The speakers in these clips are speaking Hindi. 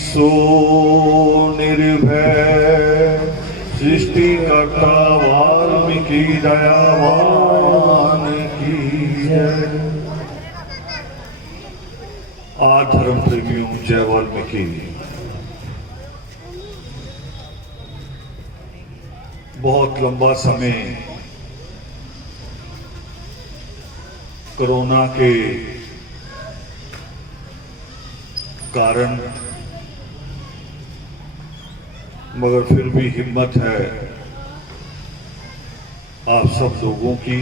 सो निर्भय सृष्टिकर्ता वाल्मीकि दयावान की जय। धर्म प्रेमियों, जय वाल्मीकि। बहुत लंबा समय कोरोना के कारण, मगर फिर भी हिम्मत है आप सब लोगों की,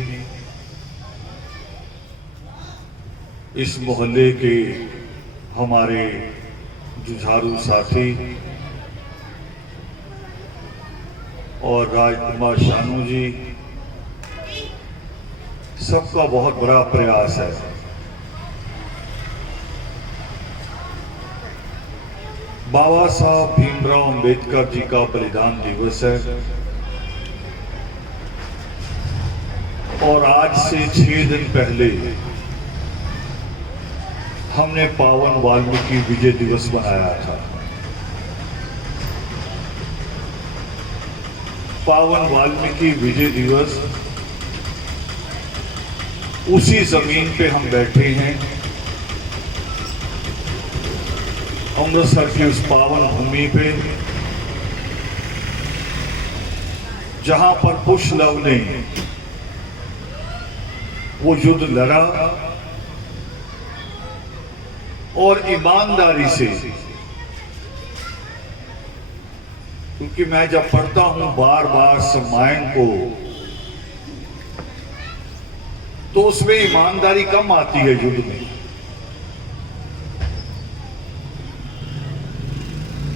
इस मोहल्ले के हमारे जुझारू साथी और राजकुमार शानू जी, सबका बहुत बड़ा प्रयास है। बाबा साहब भीमराव अंबेडकर जी का बलिदान दिवस है और आज से 6 दिन पहले हमने पावन वाल्मीकि विजय दिवस मनाया था। पावन वाल्मीकि विजय दिवस, उसी जमीन पे हम बैठे हैं, अमृतसर की उस पावन भूमि पे जहां पर पुष्यलव ने वो युद्ध लड़ा और ईमानदारी से, क्योंकि मैं जब पढ़ता हूं बार बार सम्मान को, तो उसमें ईमानदारी कम आती है युद्ध में।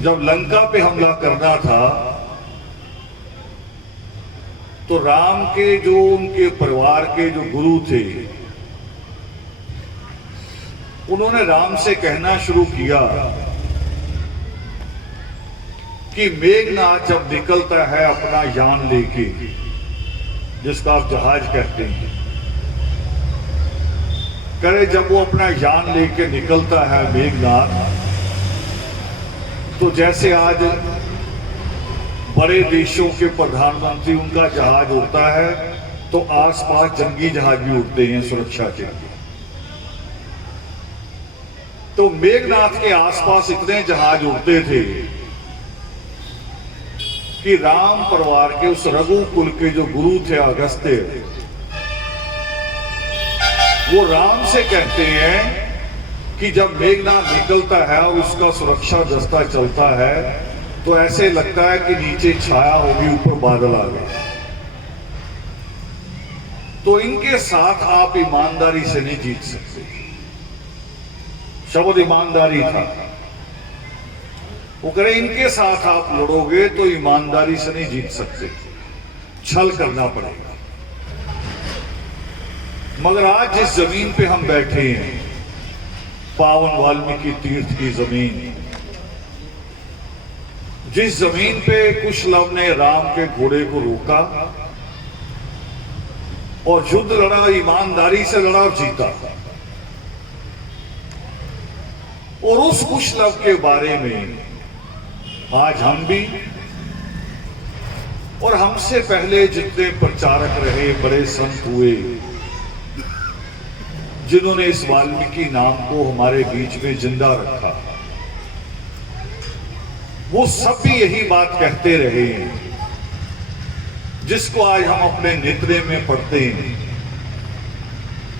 जब लंका पे हमला करना था तो राम के जो उनके परिवार के जो गुरु थे, उन्होंने राम से कहना शुरू किया कि मेघनाथ जब निकलता है अपना यान लेके, जिसका आप जहाज कहते हैं, करे जब वो अपना यान लेके निकलता है मेघनाथ, तो जैसे आज बड़े देशों के प्रधानमंत्री उनका जहाज उड़ता है तो आसपास जंगी जहाज भी उड़ते हैं सुरक्षा के लिए। तो मेघनाथ के आसपास इतने जहाज उड़ते थे कि राम परिवार के उस रघुकुल के जो गुरु थे अगस्त्य, वो राम से कहते हैं कि जब मेघनाथ निकलता है और उसका सुरक्षा दस्ता चलता है तो ऐसे लगता है कि नीचे छाया होगी, ऊपर बादल आ गए। तो इनके साथ आप ईमानदारी से नहीं जीत सकते। शब्द ईमानदारी था। वो कहे इनके साथ आप लड़ोगे तो ईमानदारी से नहीं जीत सकते, छल करना पड़ेगा। मगर आज जिस जमीन पे हम बैठे हैं, पावन वाल्मीकि तीर्थ की जमीन, जिस जमीन पे कुशलव ने राम के घोड़े को रोका और युद्ध लड़ा, ईमानदारी से लड़ा और जीता, और उस कुशलव के बारे में आज हम भी और हमसे पहले जितने प्रचारक रहे, बड़े संत हुए, जिन्होंने इस वाल्मीकि नाम को हमारे बीच में जिंदा रखा, वो सब भी यही बात कहते रहे हैं, जिसको आज हम अपने नित्य में पढ़ते हैं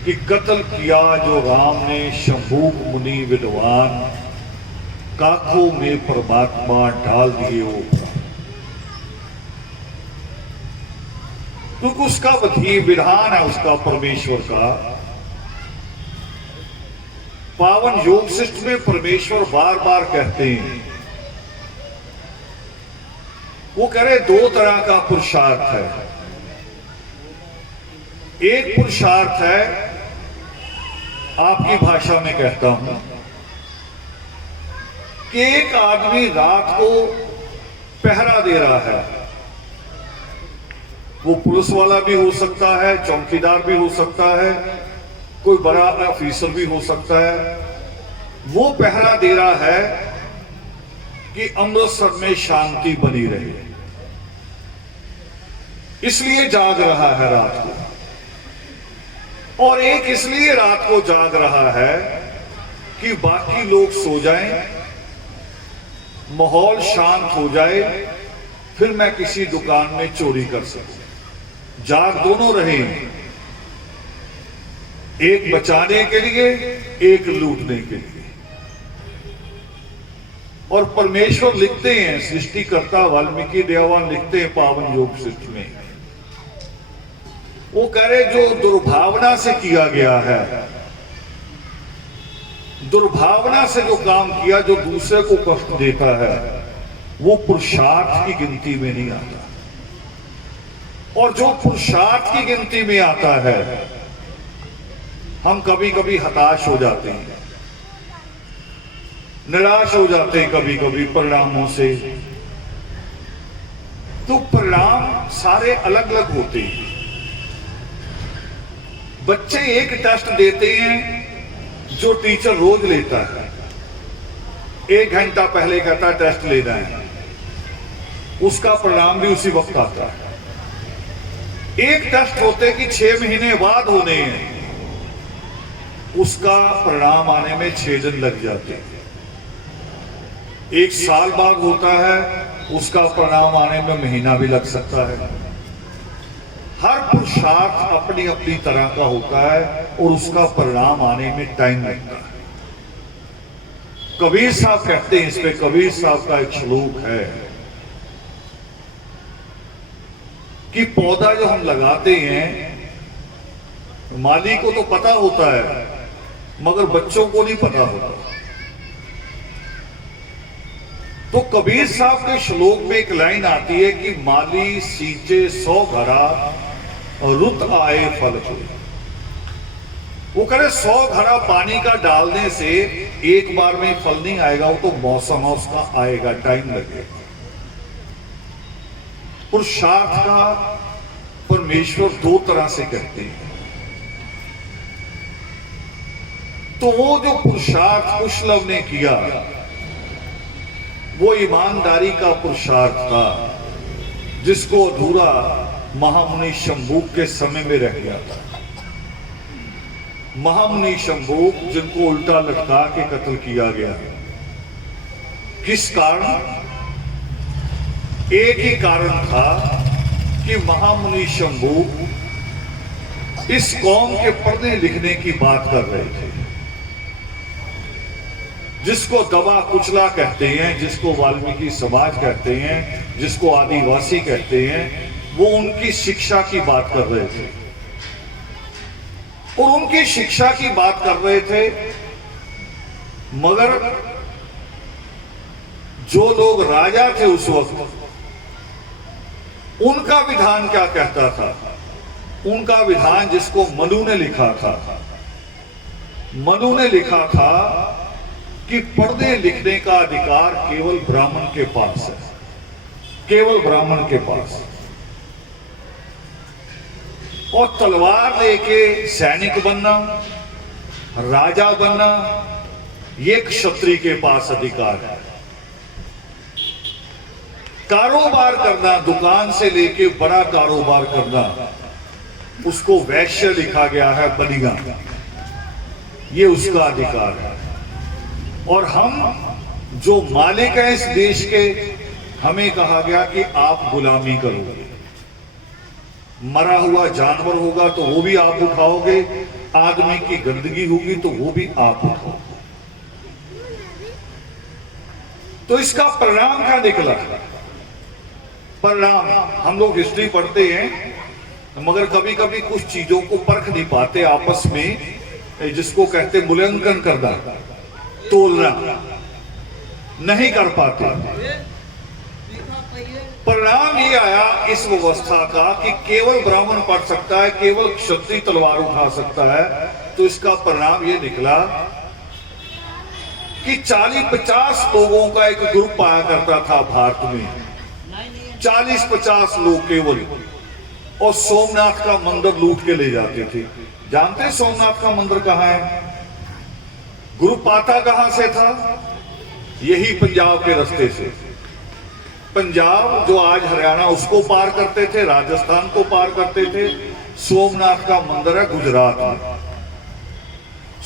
कि कत्ल किया जो राम ने शंभूक मुनि विद्वान, काखों में परमात्मा डाल दिए वो। क्योंकि उसका विधान है, उसका परमेश्वर का पावन योग शिष्ट में परमेश्वर बार बार कहते हैं, वो कह रहे 2 तरह का पुरुषार्थ है। एक पुरुषार्थ है, आपकी भाषा में कहता हूं, कि एक आदमी रात को पहरा दे रहा है। वो पुलिस वाला भी हो सकता है, चौकीदार भी हो सकता है, कोई बड़ा ऑफिसर भी हो सकता है, वो पहरा दे रहा है कि अमृतसर में शांति बनी रहे, इसलिए जाग रहा है रात को। और एक इसलिए रात को जाग रहा है कि बाकी लोग सो जाएं, माहौल शांत हो जाए, फिर मैं किसी दुकान में चोरी कर सकूं। जाग दोनों रहे, एक बचाने के लिए, एक लूटने के लिए। और परमेश्वर लिखते हैं, सृष्टिकर्ता वाल्मीकि देवान लिखते हैं पावन योग सृष्टि में, वो कह रहे जो दुर्भावना से किया गया है, दुर्भावना से जो काम किया, जो दूसरे को कष्ट देता है, वो पुरुषार्थ की गिनती में नहीं आता। और जो पुरुषार्थ की गिनती में आता है, हम कभी कभी हताश हो जाते हैं, निराश हो जाते हैं कभी कभी परिणामों से। तो परिणाम सारे अलग अलग होते हैं। बच्चे एक टेस्ट देते हैं जो टीचर रोज लेता है, 1 घंटा पहले कहता टेस्ट लेना है, उसका परिणाम भी उसी वक्त आता है। एक टेस्ट होते कि 6 महीने बाद होने हैं, उसका परिणाम आने में 6 दिन लग जाते हैं। 1 साल बाद होता है, उसका परिणाम आने में महीना भी लग सकता है। हर पुरुषार्थ अपनी अपनी तरह का होता है और उसका परिणाम आने में टाइम लगता है। कबीर साहब कहते हैं, इस पे कबीर साहब का एक श्लोक है कि पौधा जो हम लगाते हैं, माली को तो पता होता है मगर बच्चों को नहीं पता होता। तो कबीर साहब के श्लोक में एक लाइन आती है कि माली सींचे 100 घड़ा और रुत आए फल को। वो कह रहे 100 घड़ा पानी का डालने से एक बार में फल नहीं आएगा, वो तो मौसम उसका आएगा, टाइम लगेगा। पुरुषार्थ का परमेश्वर 2 तरह से कहते हैं। तो वो जो पुरुषार्थ कुशलव ने किया, वो ईमानदारी का पुरुषार्थ था, जिसको अधूरा महामुनि शंभू के समय में रह गया था। महामुनि शंभू जिनको उल्टा लटका के कत्ल किया गया, किस कारण? एक ही कारण था कि महामुनि शंभू इस कौम के पढ़ने लिखने की बात कर रहे थे। जिसको दबा कुचला कहते हैं, जिसको वाल्मीकि समाज कहते हैं, जिसको आदिवासी कहते हैं, वो उनकी शिक्षा की बात कर रहे थे। और उनकी शिक्षा की बात कर रहे थे, मगर जो लोग राजा थे उस वक्त, उनका विधान क्या कहता था? उनका विधान जिसको मनु ने लिखा था, मनु ने लिखा था कि पढ़ने लिखने का अधिकार केवल ब्राह्मण के पास है, केवल ब्राह्मण के पास। और तलवार लेके सैनिक बनना, राजा बनना, ये क्षत्रिय के पास अधिकार है। कारोबार करना, दुकान से लेके बड़ा कारोबार करना, उसको वैश्य लिखा गया है, बनिया, ये उसका अधिकार है। और हम जो मालिक हैं इस देश के, हमें कहा गया कि आप गुलामी करोगे। मरा हुआ जानवर होगा तो वो भी आप उठाओगे, आदमी की गंदगी होगी तो वो भी आप उठाओगे। तो इसका परिणाम क्या निकला? परिणाम, हम लोग हिस्ट्री पढ़ते हैं मगर कभी कभी कुछ चीजों को परख नहीं पाते आपस में, जिसको कहते मूल्यांकन करना, तोलना नहीं कर पाते। परिणाम ये आया इस व्यवस्था का कि केवल ब्राह्मण पढ़ सकता है, केवल क्षत्रिय तलवार उठा सकता है। तो इसका परिणाम ये निकला कि 40-50 लोगों का एक ग्रुप आया करता था भारत में, 40-50 लोग केवल, और सोमनाथ का मंदिर लूट के ले जाते थे। जानते हैं सोमनाथ का मंदिर कहाँ है? गुरुपाता कहां से था? यही पंजाब के रास्ते से। पंजाब जो आज हरियाणा उसको पार करते थे, राजस्थान को पार करते थे। सोमनाथ का मंदिर है गुजरात में।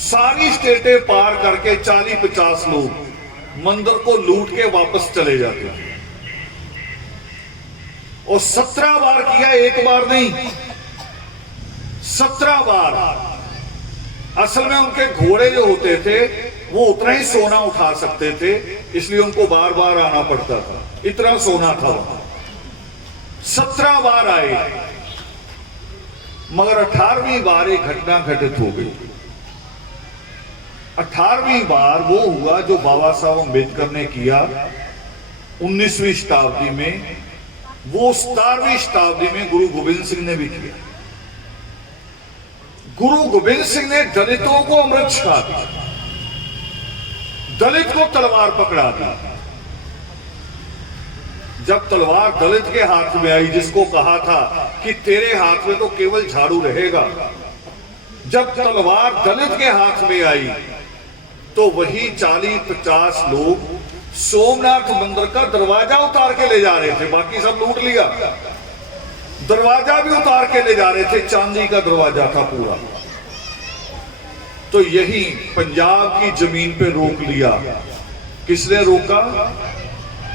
सारी स्टेटें पार करके 40-50 लोग मंदिर को लूट के वापस चले जाते थे। और 17 बार किया, एक बार नहीं, 17 बार। असल में उनके घोड़े जो होते थे वो उतना ही सोना उठा सकते थे, इसलिए उनको बार बार आना पड़ता था, इतना सोना था वहां। 17 बार आए, मगर 18वीं बार एक घटना घटित हो गई। 18वीं बार वो हुआ जो बाबा साहब अम्बेडकर ने किया 19वीं शताब्दी में, वो 17वीं शताब्दी में गुरु गोविंद सिंह ने भी किया। गुरु गोविंद सिंह ने दलितों को अमृत छिका दिया, दलित को तलवार पकड़ा दी। जब तलवार दलित के हाथ में आई, जिसको कहा था कि तेरे हाथ में तो केवल झाड़ू रहेगा, जब तलवार दलित के हाथ में आई तो वही 40-50 लोग सोमनाथ मंदिर का दरवाजा उतार के ले जा रहे थे। बाकी सब लूट लिया, दरवाजा भी उतार के ले जा रहे थे, चांदी का दरवाजा था पूरा। तो यही पंजाब की जमीन पे रोक लिया। किसने रोका?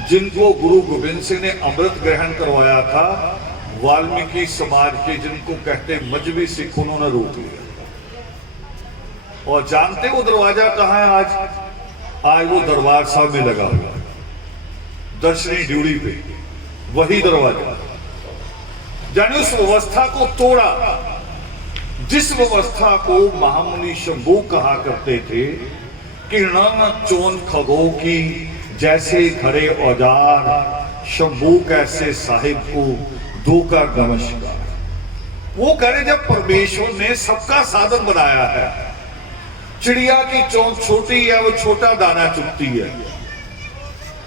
जिनको गुरु गोविंद सिंह ने अमृत ग्रहण करवाया था, वाल्मीकि समाज के जिनको कहते मजहबी सिख, उन्होंने रोक लिया। और जानते वो दरवाजा कहां है आज? आज वो दरबार साहब में लगा हुआ, दर्शनी ड्यूटी पे वही दरवाजा। यानी उस व्यवस्था को तोड़ा, जिस व्यवस्था को महामुनि शंभू कहा करते थे कि रण चोन खगो की जैसे घरे औजार, शंभू कैसे साहिब को धोकर नमस्कार। वो करे जब परमेश्वर ने सबका साधन बनाया है, चिड़िया की चोंच छोटी है, वो छोटा दाना चुगती है,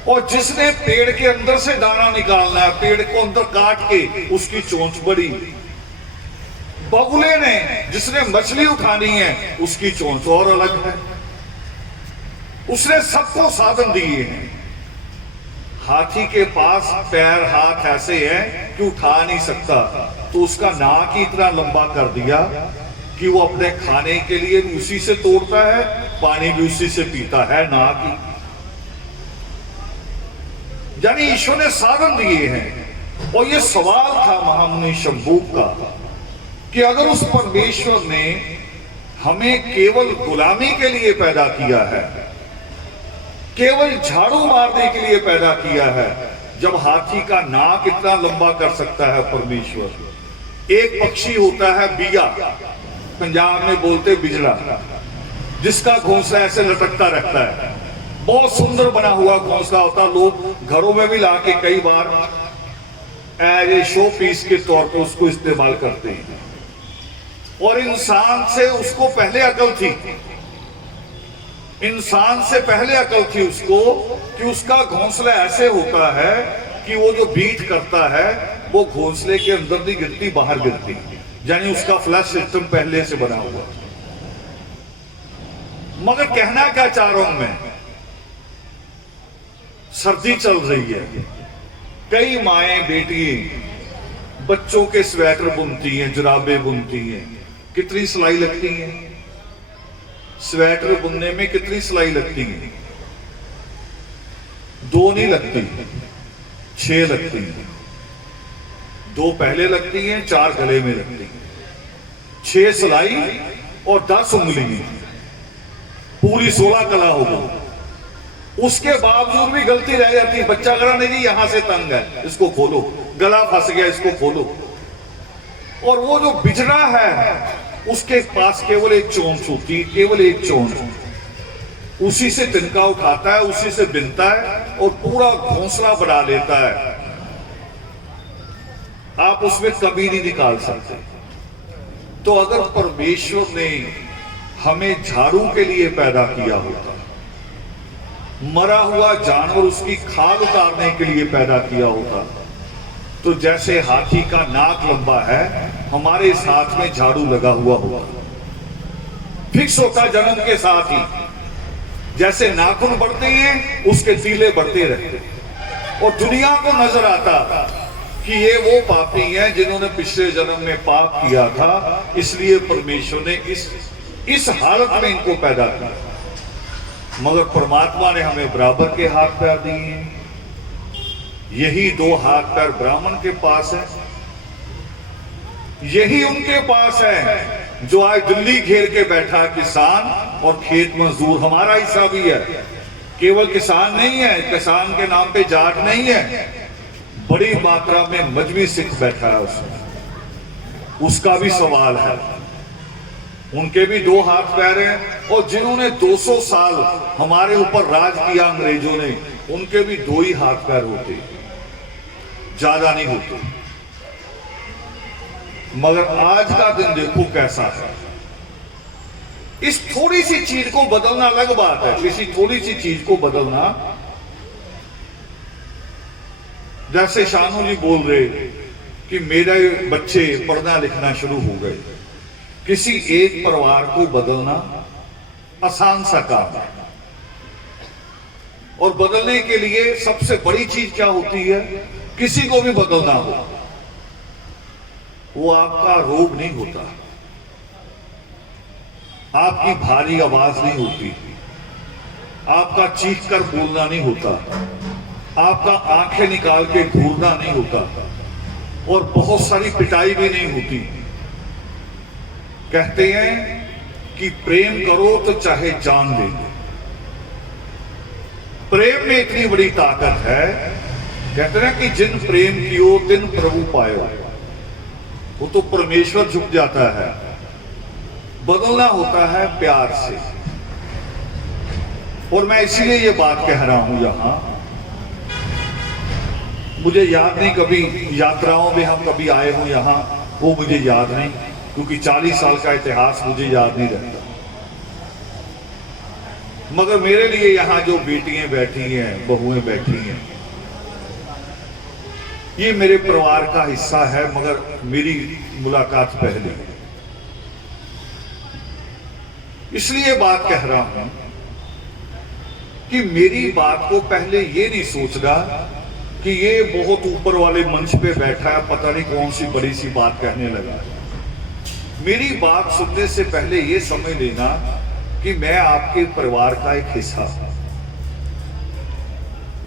और जिसने पेड़ के अंदर से दाना निकालना है, पेड़ को अंदर काट के उसकी चोंच बड़ी। बगुले ने जिसने मछली उठानी है, उसकी चोंच और अलग है। उसने सबको साधन दिए हैं। हाथी के पास पैर हाथ ऐसे हैं कि उठा नहीं सकता, तो उसका नाक ही इतना लंबा कर दिया कि वो अपने खाने के लिए भी उसी से तोड़ता है, पानी भी उसी से पीता है, नाक ही। यानी ईश्वर ने साधन दिए हैं। और ये सवाल था महामुनि शंभू का कि अगर उस परमेश्वर ने हमें केवल गुलामी के लिए पैदा किया है, केवल झाड़ू मारने के लिए पैदा किया है, जब हाथी का नाक इतना लंबा कर सकता है परमेश्वर। एक पक्षी होता है बिया, पंजाब में बोलते बिजड़ा, जिसका घोंसला ऐसे लटकता रहता है, बहुत सुंदर बना हुआ घोंसला होता। लोग घरों में भी लाके कई बार एज ए शो पीस के तौर पर उसको इस्तेमाल करते हैं। और इंसान से उसको पहले अकल थी, इंसान से पहले अकल थी उसको कि उसका घोंसला ऐसे होता है कि वो जो बीट करता है वो घोंसले के अंदर नहीं गिरती, बाहर गिरती। यानी उसका फ्लश सिस्टम पहले से बना हुआ। मगर कहना क्या चाह रहा हूं मैं, सर्दी चल रही है, कई माएं बेटी बच्चों के स्वेटर बुनती हैं, जुराबें बुनती हैं। कितनी सिलाई लगती है? स्वेटर बुनने में कितनी सिलाई लगती है? 2 नहीं लगती, 6 लगती है। 2 पहले लगती हैं, 4 गले में लगती हैं, 6 सिलाई और 10 उंगली, पूरी 16 कला हो गई। उसके बावजूद भी गलती रह जाती है। बच्चा करा नहीं जी यहां से तंग है, इसको खोलो, गला फंस गया, इसको खोलो। और वो जो बिजड़ा है उसके पास केवल एक चोंच होती है, केवल एक चोंच। उसी से तिनका उठाता है, उसी से बिनता है और पूरा घोंसला बना लेता है। आप उसमें कभी नहीं निकाल सकते। तो अगर परमेश्वर ने हमें झाड़ू के लिए पैदा किया होता, मरा हुआ जानवर उसकी खाल उतारने के लिए पैदा किया होता, तो जैसे हाथी का नाक लंबा है, हमारे साथ में झाड़ू लगा हुआ होता, फिक्स होता जन्म के साथ ही। जैसे नाखून बढ़ते हैं उसके तीले बढ़ते रहते, और दुनिया को नजर आता कि ये वो पापी हैं जिन्होंने पिछले जन्म में पाप किया था, इसलिए परमेश्वर ने इस हालत में इनको पैदा किया। मगर परमात्मा ने हमें बराबर के हाथ पैर दिए हैं। यही दो हाथ पैर ब्राह्मण के पास है, यही उनके पास है जो आज दिल्ली घेर के बैठा किसान और खेत मजदूर। हमारा हिस्सा भी है, केवल किसान नहीं है, किसान के नाम पे जाट नहीं है, बड़ी मात्रा में मजहबी सिख बैठा है उसमें, उसका भी सवाल है। उनके भी दो हाथ पैर हैं, और जिन्होंने 200 साल हमारे ऊपर राज किया अंग्रेजों ने, उनके भी दो ही हाथ पैर होते, ज्यादा नहीं होते। मगर आज का दिन देखो कैसा है। इस थोड़ी सी चीज को बदलना अलग बात है, किसी थोड़ी सी चीज को बदलना। जैसे शानू जी बोल रहे कि मेरे बच्चे पढ़ना लिखना शुरू हो गए, किसी एक परिवार को बदलना आसान सा काम है। और बदलने के लिए सबसे बड़ी चीज क्या होती है? किसी को भी बदलना हो, वो आपका रोब नहीं होता, आपकी भारी आवाज नहीं होती, आपका चीख कर बोलना नहीं होता, आपका आंखें निकाल के घूरना नहीं होता, और बहुत सारी पिटाई भी नहीं होती। कहते हैं कि प्रेम करो तो चाहे जान दे दो। प्रेम में इतनी बड़ी ताकत है, कहते हैं कि जिन प्रेम कियो तिन प्रभु पायो। वो तो परमेश्वर झुक जाता है। बदलना होता है प्यार से। और मैं इसीलिए ये बात कह रहा हूं यहां, मुझे याद नहीं कभी यात्राओं में हम कभी आए हों यहां, वो मुझे याद नहीं, क्योंकि 40 साल का इतिहास मुझे याद नहीं रहता। मगर मेरे लिए यहां जो बेटियां बैठी हैं, बहुएं बैठी हैं, ये मेरे परिवार का हिस्सा है। मगर मेरी मुलाकात पहले, इसलिए बात कह रहा हूं कि मेरी बात को पहले ये नहीं सोचना कि ये बहुत ऊपर वाले मंच पे बैठा है, पता नहीं कौन सी बड़ी सी बात कहने लगा। मेरी बात सुनने से पहले ये समझ लेना कि मैं आपके परिवार का एक हिस्सा हूं,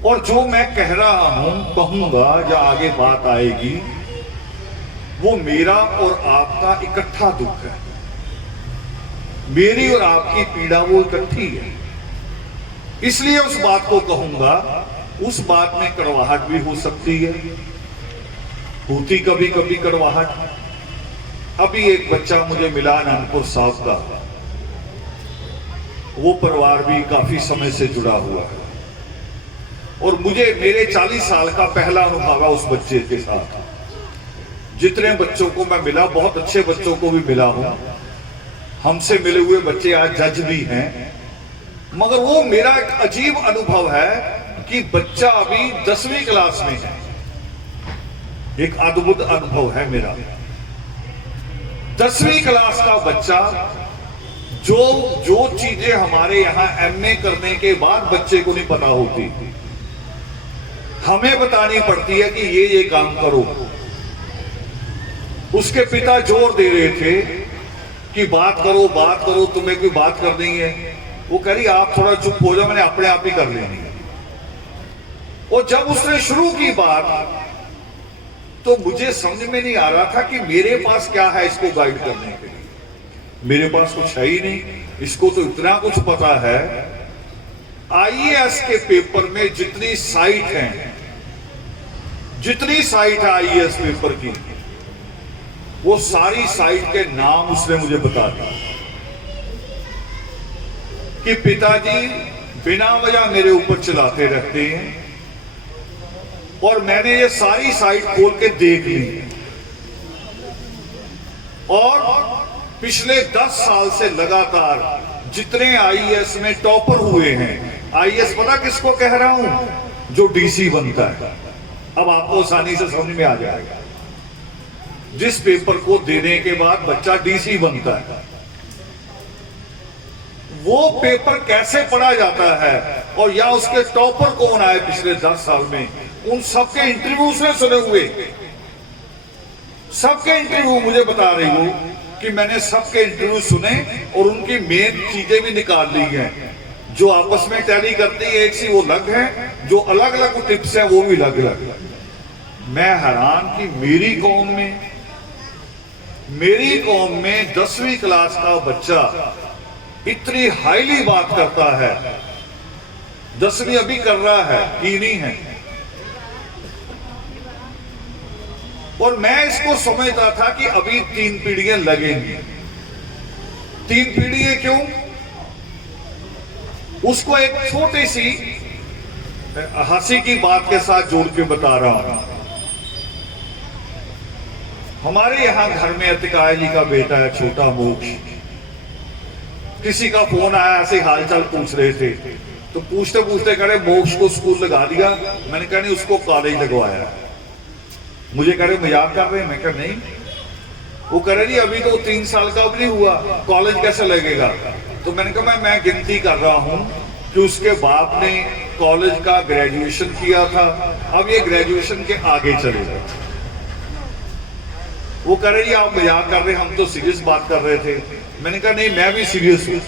और जो मैं कह रहा हूं, कहूंगा या आगे बात आएगी, वो मेरा और आपका इकट्ठा दुख है। मेरी और आपकी पीड़ा वो इकट्ठी है, इसलिए उस बात को कहूंगा। उस बात में कड़वाहट भी हो सकती है, होती कभी कभी कड़वाहट। अभी एक बच्चा मुझे मिला अनंतपुर साहब का, वो परिवार भी काफी समय से जुड़ा हुआ है, और मुझे मेरे 40 साल का पहला अनुभव है उस बच्चे के साथ। जितने बच्चों को मैं मिला, बहुत अच्छे बच्चों को भी मिला हूं, हमसे मिले हुए बच्चे आज जज भी हैं, मगर वो मेरा एक अजीब अनुभव है कि बच्चा अभी 10वीं क्लास में है। एक अद्भुत अनुभव है मेरा। 10वीं क्लास का बच्चा, जो चीजें हमारे यहां एमए करने के बाद बच्चे को नहीं पता होती, हमें बतानी पड़ती है कि ये काम करो। उसके पिता जोर दे रहे थे कि बात करो, तुम्हें कोई बात करनी है। वो कह रही आप थोड़ा चुप हो जाओ, मैंने अपने आप ही कर लेनी है। और जब उसने शुरू की बात, तो मुझे समझ में नहीं आ रहा था कि मेरे पास क्या है इसको गाइड करने के लिए। मेरे पास कुछ है ही नहीं, इसको तो इतना कुछ पता है। आईएएस के पेपर में जितनी साइट है आईएएस पेपर की, वो सारी साइट के नाम उसने मुझे बता दिया कि पिताजी बिना वजह मेरे ऊपर चलाते रहते हैं, और मैंने ये सारी साइट खोल के देख ली, और पिछले 10 साल से लगातार जितने आईएएस में टॉपर हुए हैं, आईएएस पता किसको कह रहा हूं? जो डीसी बनता है। अब आपको आसानी से समझ में आ जाएगा। जिस पेपर को देने के बाद बच्चा डीसी बनता है, वो पेपर कैसे पढ़ा जाता है और या उसके टॉपर कौन आए पिछले 10 साल में, उन सबके इंटरव्यू से सुने हुए, सबके इंटरव्यू मुझे बता रही हूं कि मैंने सबके इंटरव्यू सुने और उनकी मेन चीजें भी निकाल ली हैं। जो आपस में टैली करती है एक सी वो अलग है, जो अलग अलग टिप्स हैं वो भी अलग अलग। मैं हैरान कि मेरी कौम में 10वीं क्लास का बच्चा इतनी हाईली बात करता है। 10वीं अभी कर रहा है कि नहीं है, और मैं इसको समझता था कि अभी 3 पीढ़ियां लगेंगी। 3 पीढ़ियां क्यों? उसको एक छोटी सी हंसी की बात के साथ जोड़ के बता रहा हूं। हमारे यहां घर में अतिकाय जी का बेटा है छोटा मोक्ष, किसी का फोन आया, ऐसे हालचाल पूछ रहे थे, तो पूछते पूछते कह रहे मोक्ष को स्कूल लगा दिया। मैंने कहा नहीं, उसको कॉलेज लगवाया। मुझे कह रहे मजाक कर रहे हैं। मैं कहा नहीं। वो कह रहे जी अभी तो 3 साल का भी नहीं हुआ, कॉलेज कैसे लगेगा? तो मैंने कहा मैं गिनती कर रहा हूं कि उसके बाप ने कॉलेज का ग्रेजुएशन किया था, अब ये ग्रेजुएशन के आगे चलेगा। वो कह रहे जी आप मजाक कर रहे हैं, हम तो सीरियस बात कर रहे थे। मैंने कहा नहीं, मैं भी सीरियस हूं,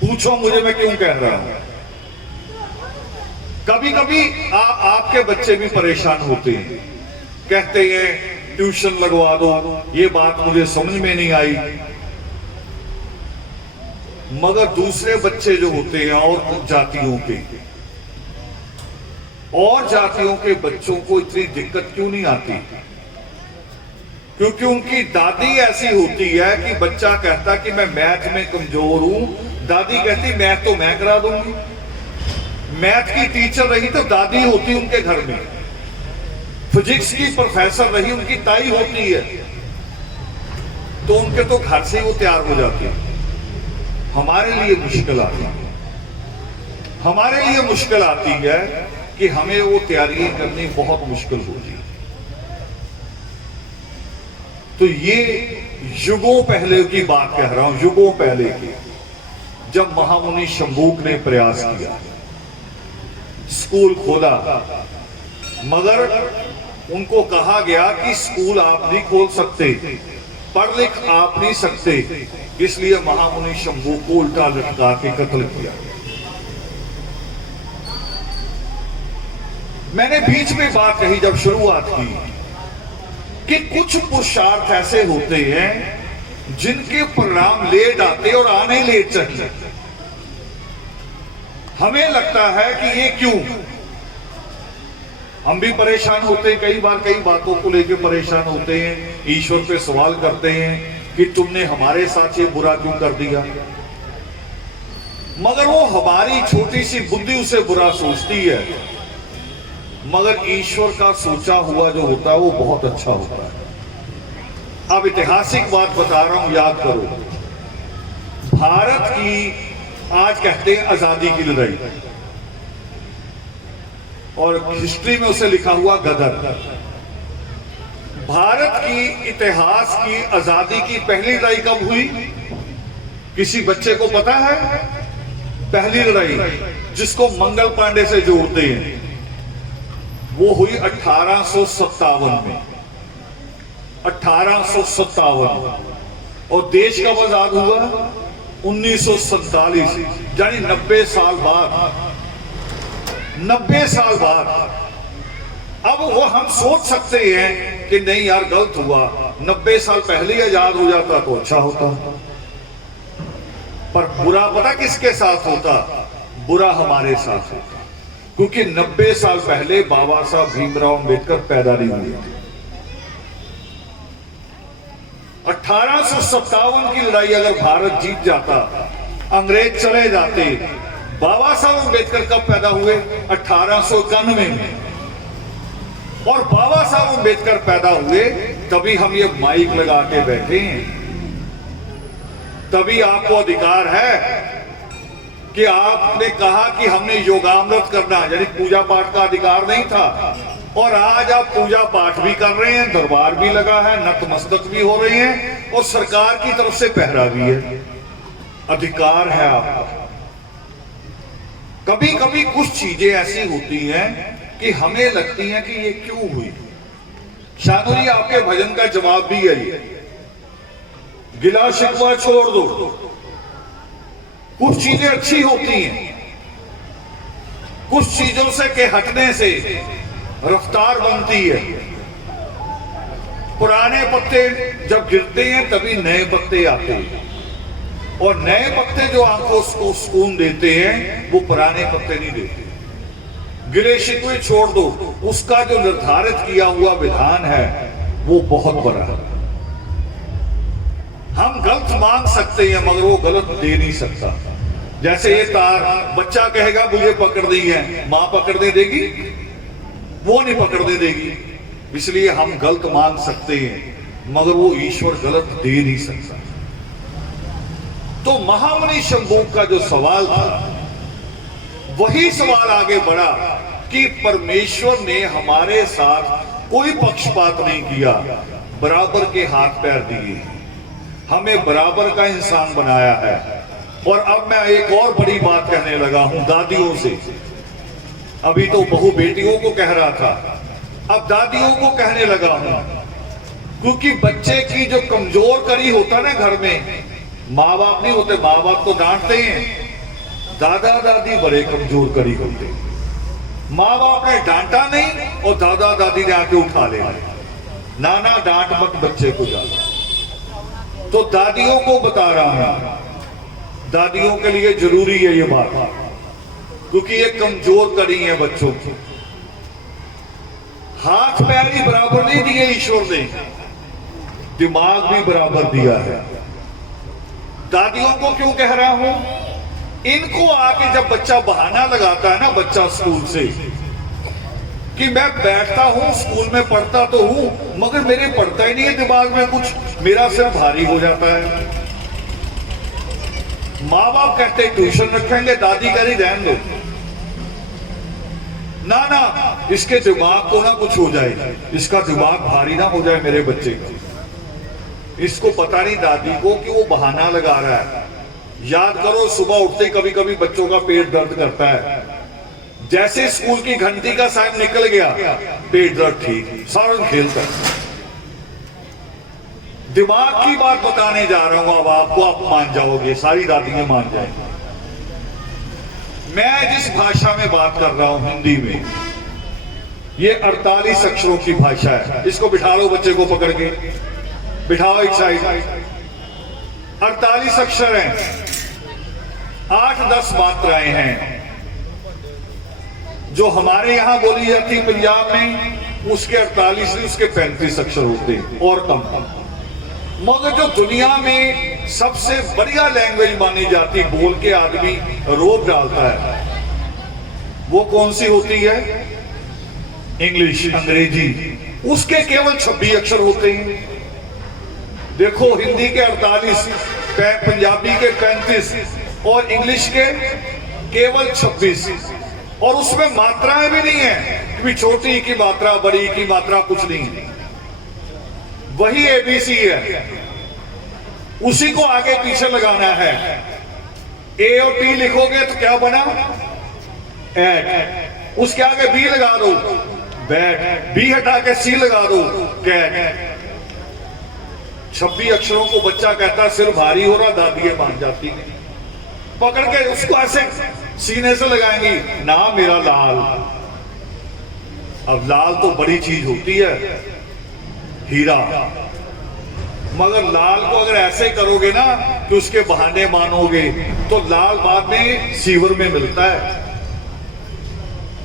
पूछो मुझे मैं क्यों कह रहा हूं। कभी कभी आपके बच्चे भी परेशान होते हैं, कहते हैं ट्यूशन लगवा दो, ये बात मुझे समझ में नहीं आई। मगर दूसरे बच्चे जो होते हैं और जातियों के बच्चों को इतनी दिक्कत क्यों नहीं आती? क्योंकि उनकी दादी ऐसी होती है कि बच्चा कहता कि मैं मैथ में कमजोर हूं, दादी कहती मैथ तो मैं करा दूंगी। मैथ की टीचर रही तो दादी होती उनके घर में, फिजिक्स की प्रोफेसर रही उनकी ताई होती है, तो उनके तो घर से ही वो तैयार हो जाते हैं। हमारे लिए मुश्किल आती है कि हमें वो तैयारी करनी बहुत मुश्किल होती है। तो ये युगों पहले की बात कह रहा हूं, युगों पहले की, जब महामुनि शंभूक ने प्रयास किया, स्कूल खोला, मगर उनको कहा गया कि स्कूल आप नहीं खोल सकते, पढ़ लिख आप नहीं सकते, इसलिए महामुनि शंभू को उल्टा लटका के कत्ल किया। मैंने बीच में बात कही जब शुरुआत की कि कुछ पुरुषार्थ ऐसे होते हैं जिनके परिणाम लेट आते और आने लेट चाहिए। हमें लगता है कि ये क्यों, हम भी परेशान होते हैं कई बार, कई बातों को लेकर परेशान होते हैं, ईश्वर पे सवाल करते हैं कि तुमने हमारे साथ ये बुरा क्यों कर दिया। मगर वो हमारी छोटी सी बुद्धि उसे बुरा सोचती है, मगर ईश्वर का सोचा हुआ जो होता है वो बहुत अच्छा होता है। अब ऐतिहासिक बात बता रहा हूं, याद करो। भारत की आज कहते हैं आजादी की लड़ाई, और हिस्ट्री में उसे लिखा हुआ गदर। भारत की इतिहास की आजादी की पहली लड़ाई कब हुई? किसी बच्चे को पता है? पहली लड़ाई जिसको मंगल पांडे से जोड़ते हैं वो हुई 1857 में। 1857। और देश कब आजाद हुआ? 1947, यानी 90 साल बाद। 90 साल बाद। अब वो हम सोच सकते हैं कि नहीं यार गलत हुआ, 90 साल पहले आजाद हो जाता तो अच्छा होता। पर बुरा पता किसके साथ होता? बुरा हमारे साथ होता, क्योंकि 90 साल पहले बाबा साहब भीमराव अंबेडकर पैदा नहीं हुए थे। 1857 की लड़ाई अगर भारत जीत जाता, अंग्रेज चले जाते, बाबा साहब अंबेडकर कब पैदा हुए? 1891 में। और बाबा साहब अंबेडकर पैदा हुए तभी हम ये माइक लगा के बैठे हैं, तभी आपको अधिकार है कि आपने कहा कि हमने योगामृत करना, यानी पूजा पाठ का अधिकार नहीं था, और आज आप पूजा पाठ भी कर रहे हैं, दरबार भी लगा है, नतमस्तक भी हो रहे हैं, और सरकार की तरफ से पहरा भी है। अधिकार है आपका। कभी कभी कुछ चीजें ऐसी होती हैं कि हमें लगती हैं कि ये क्यों हुई। शानू जी, आपके भजन का जवाब भी है ये, गिला शिकवा छोड़ दो। कुछ चीजें अच्छी होती हैं, कुछ चीजों से के हटने से रफ्तार बनती है। पुराने पत्ते जब गिरते हैं तभी नए पत्ते आते हैं, और नए पत्ते जो आंखों को सुकून देते हैं वो पुराने पत्ते नहीं देते। गिले शिकवे छोड़ दो, उसका जो निर्धारित किया हुआ विधान है वो बहुत बड़ा है। हम गलत मांग सकते हैं मगर वो गलत दे नहीं सकता। जैसे ये तार, बच्चा कहेगा मुझे पकड़नी है, मां पकड़ने देगी? वो नहीं पकड़ने देगी। इसलिए हम गलत मांग सकते हैं मगर वो ईश्वर गलत दे नहीं सकता। तो महामुनि शंभू का जो सवाल था वही सवाल आगे बढ़ा कि परमेश्वर ने हमारे साथ कोई पक्षपात नहीं किया, बराबर के हाथ पैर दिए, हमें बराबर का इंसान बनाया है। और अब मैं एक और बड़ी बात कहने लगा हूं दादियों से। अभी तो बहू बेटियों को कह रहा था, अब दादियों को कहने लगा हूं, क्योंकि बच्चे की जो कमजोर कड़ी होता ना घर में, माँ बाप नहीं होते, माँ बाप तो डांटते हैं, दादा दादी बड़े कमजोर कड़ी होते। माँ बाप ने डांटा नहीं और दादा दादी ने आके उठा ले, नाना डांट मत बच्चे को ज्यादा। तो दादियों को बता रहा हूं, दादियों के लिए जरूरी है ये बात, क्योंकि ये कमजोर कड़ी है बच्चों की। हाथ पैर ही बराबर नहीं दिए ईश्वर ने, दिमाग भी बराबर दिया है। दादियों को क्यों कह रहा हूं? इनको आके जब बच्चा बहाना लगाता है ना, बच्चा स्कूल से, कि मैं बैठता हूं स्कूल में पढ़ता तो हूं मगर मेरे पढ़ता ही नहीं है दिमाग में कुछ, मेरा सिर भारी हो जाता है। माँ बाप कहते ट्यूशन रखेंगे, दादी कह रही रहने दो, ना ना इसके दिमाग को ना कुछ हो जाए, इसका दिमाग भारी ना हो जाए मेरे बच्चे का। इसको पता नहीं दादी को कि वो बहाना लगा रहा है। याद करो, सुबह उठते कभी कभी बच्चों का पेट दर्द करता है, जैसे स्कूल की घंटी का साइन निकल गया पेट दर्द ठीक, सारा दिन खेलता है। दिमाग की बात बताने जा रहा हूं अब आपको, आप मान जाओगे, सारी दादियां मान जाएंगी। मैं जिस भाषा में बात कर रहा हूं हिंदी में, ये 48 अक्षरों की भाषा है। इसको बिठा लो, बच्चे को पकड़ के बिठाओ एक साइड। 48 अक्षर हैं, 8-10 मात्राएं हैं। जो हमारे यहां बोली जाती पंजाब में उसके 48 नहीं, उसके 35 अक्षर होते हैं और कम। मगर जो दुनिया में सबसे बढ़िया लैंग्वेज मानी जाती, बोल के आदमी रोब डालता है, वो कौन सी होती है? इंग्लिश, अंग्रेजी। उसके केवल 26 अक्षर होते हैं। देखो, हिंदी के 48, पंजाबी के 35 और इंग्लिश के केवल 26, और उसमें मात्राएं भी नहीं है कि छोटी की मात्रा, बड़ी की मात्रा, कुछ नहीं है। वही एबीसी है, उसी को आगे पीछे लगाना है। ए और टी लिखोगे तो क्या बना? एट। उसके आगे बी लगा दो, बैट। बी हटा के सी लगा दो, कैट। 26 अक्षरों को बच्चा कहता सिर भारी हो रहा, दादियां मान जाती हैं, पकड़ के उसको ऐसे सीने से लगाएंगी, नाम मेरा लाल। अब लाल तो बड़ी चीज होती है, हीरा, मगर लाल को अगर ऐसे करोगे ना कि उसके बहाने मानोगे तो लाल बाद में सीवर में मिलता है,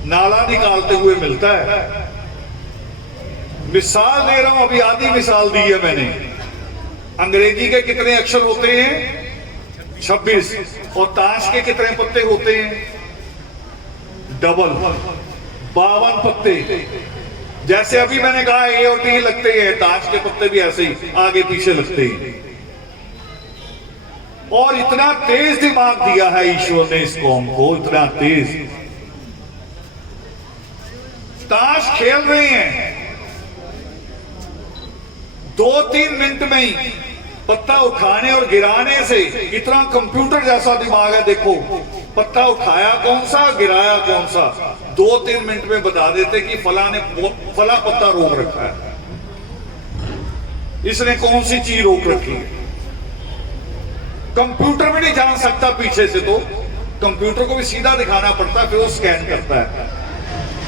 नाला निकालते हुए मिलता है। मिसाल दे रहा हूं, अभी आधी मिसाल दी है मैंने। अंग्रेजी के कितने अक्षर होते हैं? 26। और ताश के कितने पत्ते होते हैं? डबल, 52 पत्ते। जैसे अभी मैंने कहा ए और टी लगते हैं, ताश के पत्ते भी ऐसे ही आगे पीछे लगते हैं। और इतना तेज दिमाग दिया है ईश्वर ने इस कौम को, इतना तेज। ताश खेल रहे हैं, 2-3 मिनट में ही पत्ता उठाने और गिराने से इतना कंप्यूटर जैसा दिमाग है। देखो पत्ता उठाया कौन सा, गिराया कौन सा, 2-3 मिनट में बता देते कि फला ने फला पत्ता रोक रखा है, इसने कौन सी चीज रोक रखी है। कंप्यूटर भी नहीं जान सकता पीछे से, तो कंप्यूटर को भी सीधा दिखाना पड़ता है, फिर वो स्कैन करता है।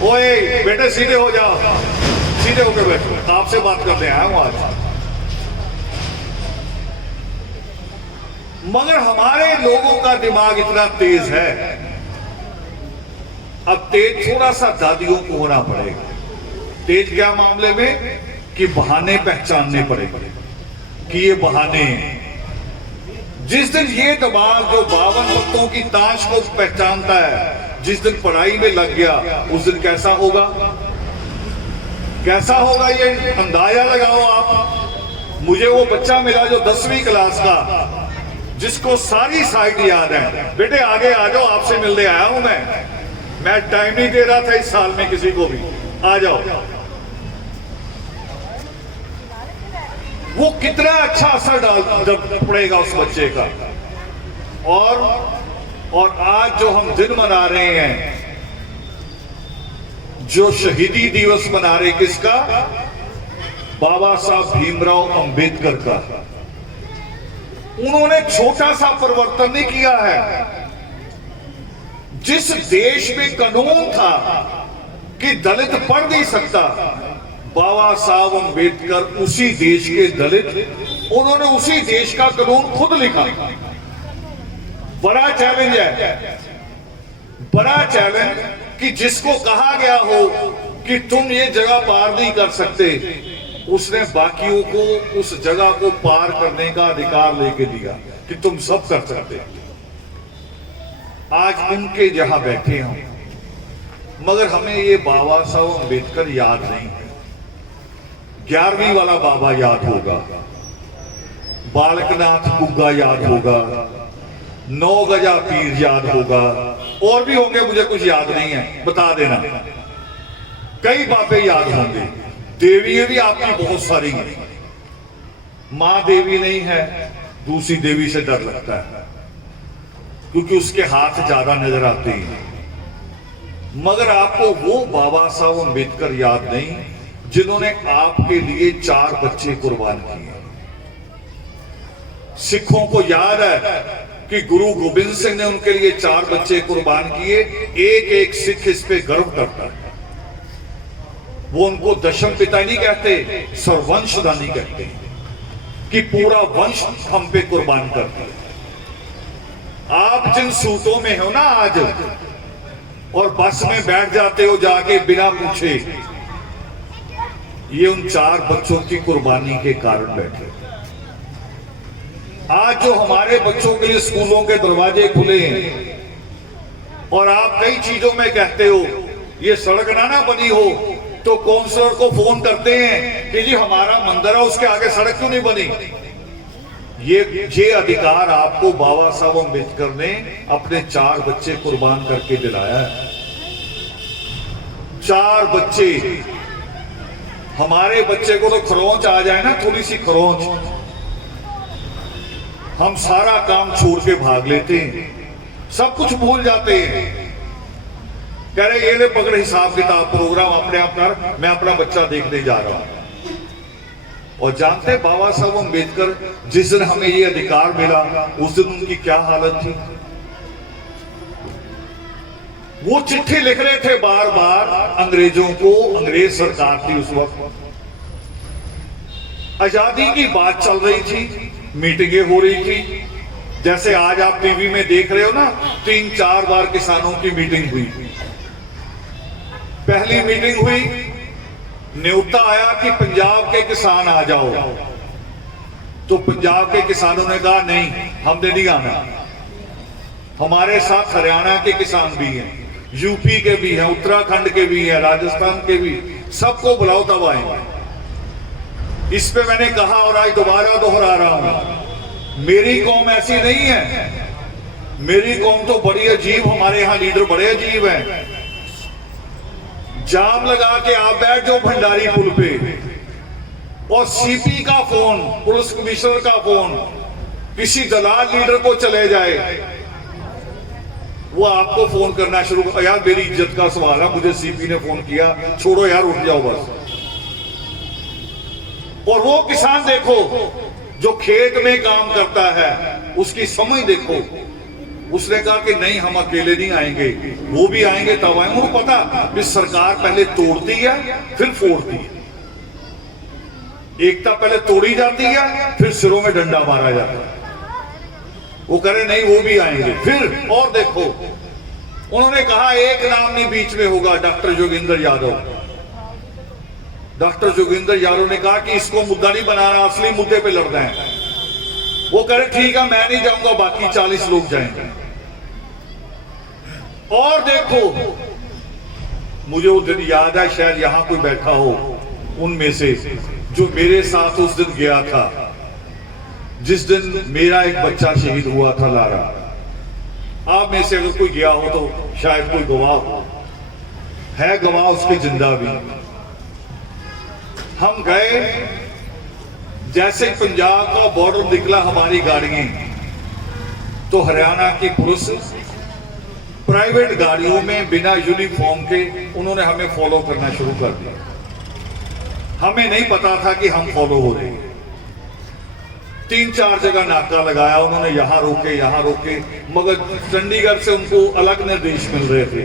ओए बेटे सीधे हो जाओ, सीधे होकर बैठो, आपसे बात करते आया हूं आज। मगर हमारे लोगों का दिमाग इतना तेज है, अब तेज थोड़ा सा दादियों को होना पड़ेगा। तेज क्या मामले में कि बहाने पहचानने पड़ेंगे कि ये बहाने हैं। जिस दिन ये दिमाग जो 52 पत्तों की ताश को पहचानता है, जिस दिन पढ़ाई में लग गया, उस दिन कैसा होगा, कैसा होगा ये अंदाजा लगाओ आप। मुझे वो बच्चा मिला जो 10वीं क्लास का, जिसको सारी साइट याद है। बेटे आगे आ जाओ, आपसे मिलने आया हूं मैं टाइम नहीं दे रहा था इस साल में किसी को भी, आ जाओ। वो कितना अच्छा असर डाल पड़ेगा उस बच्चे का। और आज जो हम दिन मना रहे हैं, जो शहीदी दिवस मना रहे, किसका, बाबा साहब भीमराव अंबेडकर का। उन्होंने छोटा सा परिवर्तन नहीं किया है। जिस देश में कानून था कि दलित पढ़ नहीं सकता, बाबा साहब अंबेडकर उसी देश के दलित, उन्होंने उसी देश का कानून खुद लिखा। बड़ा चैलेंज है, बड़ा चैलेंज कि जिसको कहा गया हो कि तुम ये जगह पार नहीं कर सकते, उसने बाकियों को उस जगह को पार करने का अधिकार लेके दिया कि तुम सब कर सकते। आज उनके जहां बैठे हम, मगर हमें ये बाबा साहब अंबेडकर याद नहीं है। 11वीं वाला बाबा याद होगा, बालकनाथ बुग्गा याद होगा, 9 गजा पीर याद होगा, और भी होंगे, मुझे कुछ याद नहीं है, बता देना। कई बाबे याद होंगे। देवियां भी आपकी बहुत सारी हैं। मां देवी नहीं है, दूसरी देवी से डर लगता है क्योंकि उसके हाथ ज्यादा नजर आते हैं। मगर आपको वो बाबा साहब अंबेडकर याद नहीं जिन्होंने आपके लिए 4 बच्चे कुर्बान किए। सिखों को याद है कि गुरु गोबिंद सिंह ने उनके लिए 4 बच्चे कुर्बान किए। एक एक सिख इस पे गर्व करता है। वो उनको दशम पिता नहीं कहते, सर्वंशदानी कहते कि पूरा वंश हम पे कुर्बान कर दिया। आप जिन सूटों में हो ना आज, और बस में बैठ जाते हो जाके बिना पूछे, ये उन 4 बच्चों की कुर्बानी के कारण बैठे। आज जो हमारे बच्चों के लिए स्कूलों के दरवाजे खुले हैं, और आप कई चीजों में कहते हो ये सड़क ना बनी हो, तो काउंसलर को फोन करते हैं कि जी हमारा मंदिर है, उसके आगे सड़क क्यों नहीं बनी। ये अधिकार आपको बाबा साहब अंबेडकर ने अपने 4 बच्चे कुर्बान करके दिलाया है। 4 बच्चे। हमारे बच्चे को तो खरोंच आ जाए ना, थोड़ी सी खरोंच, हम सारा काम छोड़ के भाग लेते हैं, सब कुछ भूल जाते हैं। कह रहे ये ले पकड़ हिसाब किताब, प्रोग्राम अपने आप कर, मैं अपना बच्चा देखने जा रहा हूं। और जानते बाबा साहब अंबेडकर जिस दिन हमें ये अधिकार मिला, उस दिन उनकी क्या हालत थी। वो चिट्ठी लिख रहे थे बार बार अंग्रेजों को, अंग्रेज सरकार थी उस वक्त, आजादी की बात चल रही थी, मीटिंगें हो रही थी। जैसे आज आप टीवी में देख रहे हो ना, 3-4 बार किसानों की मीटिंग हुई। पहली मीटिंग हुई, न्योता आया कि पंजाब के किसान आ जाओ, तो पंजाब के किसानों ने कहा नहीं, हमने नहीं आना। हमारे साथ हरियाणा के किसान भी हैं, यूपी के भी हैं, उत्तराखंड के भी हैं, राजस्थान के भी, सबको बुलाओ तब आएंगे। इस पे मैंने कहा और आज दोबारा दोहरा रहा हूं, मेरी कौम ऐसी नहीं है। मेरी कौम तो बड़ी अजीब, हमारे यहां लीडर बड़े अजीब हैं। जाम लगा के आप बैठ जाओ भंडारी पुल पे, और सीपी का फोन, पुलिस कमिश्नर का फोन किसी दलाल लीडर को चले जाए, वो आपको फोन करना शुरू कर, यार मेरी इज्जत का सवाल है, मुझे सीपी ने फोन किया, छोड़ो यार उठ जाओ बस। और वो किसान देखो जो खेत में काम करता है, उसकी समझ देखो, उसने कहा कि नहीं हम अकेले नहीं आएंगे, वो भी आएंगे तब आएंगे। उनको पता कि सरकार पहले तोड़ती है फिर फोड़ती है, एकता पहले तोड़ी जाती है फिर सिरों में डंडा मारा जाता है। वो करे नहीं वो भी आएंगे फिर। और देखो उन्होंने कहा एक नाम नहीं बीच में होगा, डॉक्टर जोगिंदर यादव। डॉक्टर जोगिंदर यादव ने कहा कि इसको मुद्दा नहीं बनाना, असली मुद्दे पे लड़ना है। वो कहे ठीक है मैं नहीं जाऊंगा, बाकी 40 लोग जाएंगे। और देखो मुझे वो दिन याद है, शायद यहां कोई बैठा हो उनमें से जो मेरे साथ उस दिन गया था, जिस दिन मेरा एक बच्चा शहीद हुआ था लारा। आप में से अगर कोई गया हो तो शायद कोई गवाह हो, है गवाह उसके जिंदा भी। हम गए, जैसे पंजाब का बॉर्डर निकला हमारी गाड़ियां, तो हरियाणा की पुलिस प्राइवेट गाड़ियों में बिना यूनिफॉर्म के उन्होंने हमें फॉलो करना शुरू कर दिया। हमें नहीं पता था कि हम फॉलो हो रहे हैं। 3-4 जगह नाका लगाया उन्होंने, यहां रोके, मगर चंडीगढ़ से उनको अलग निर्देश मिल रहे थे।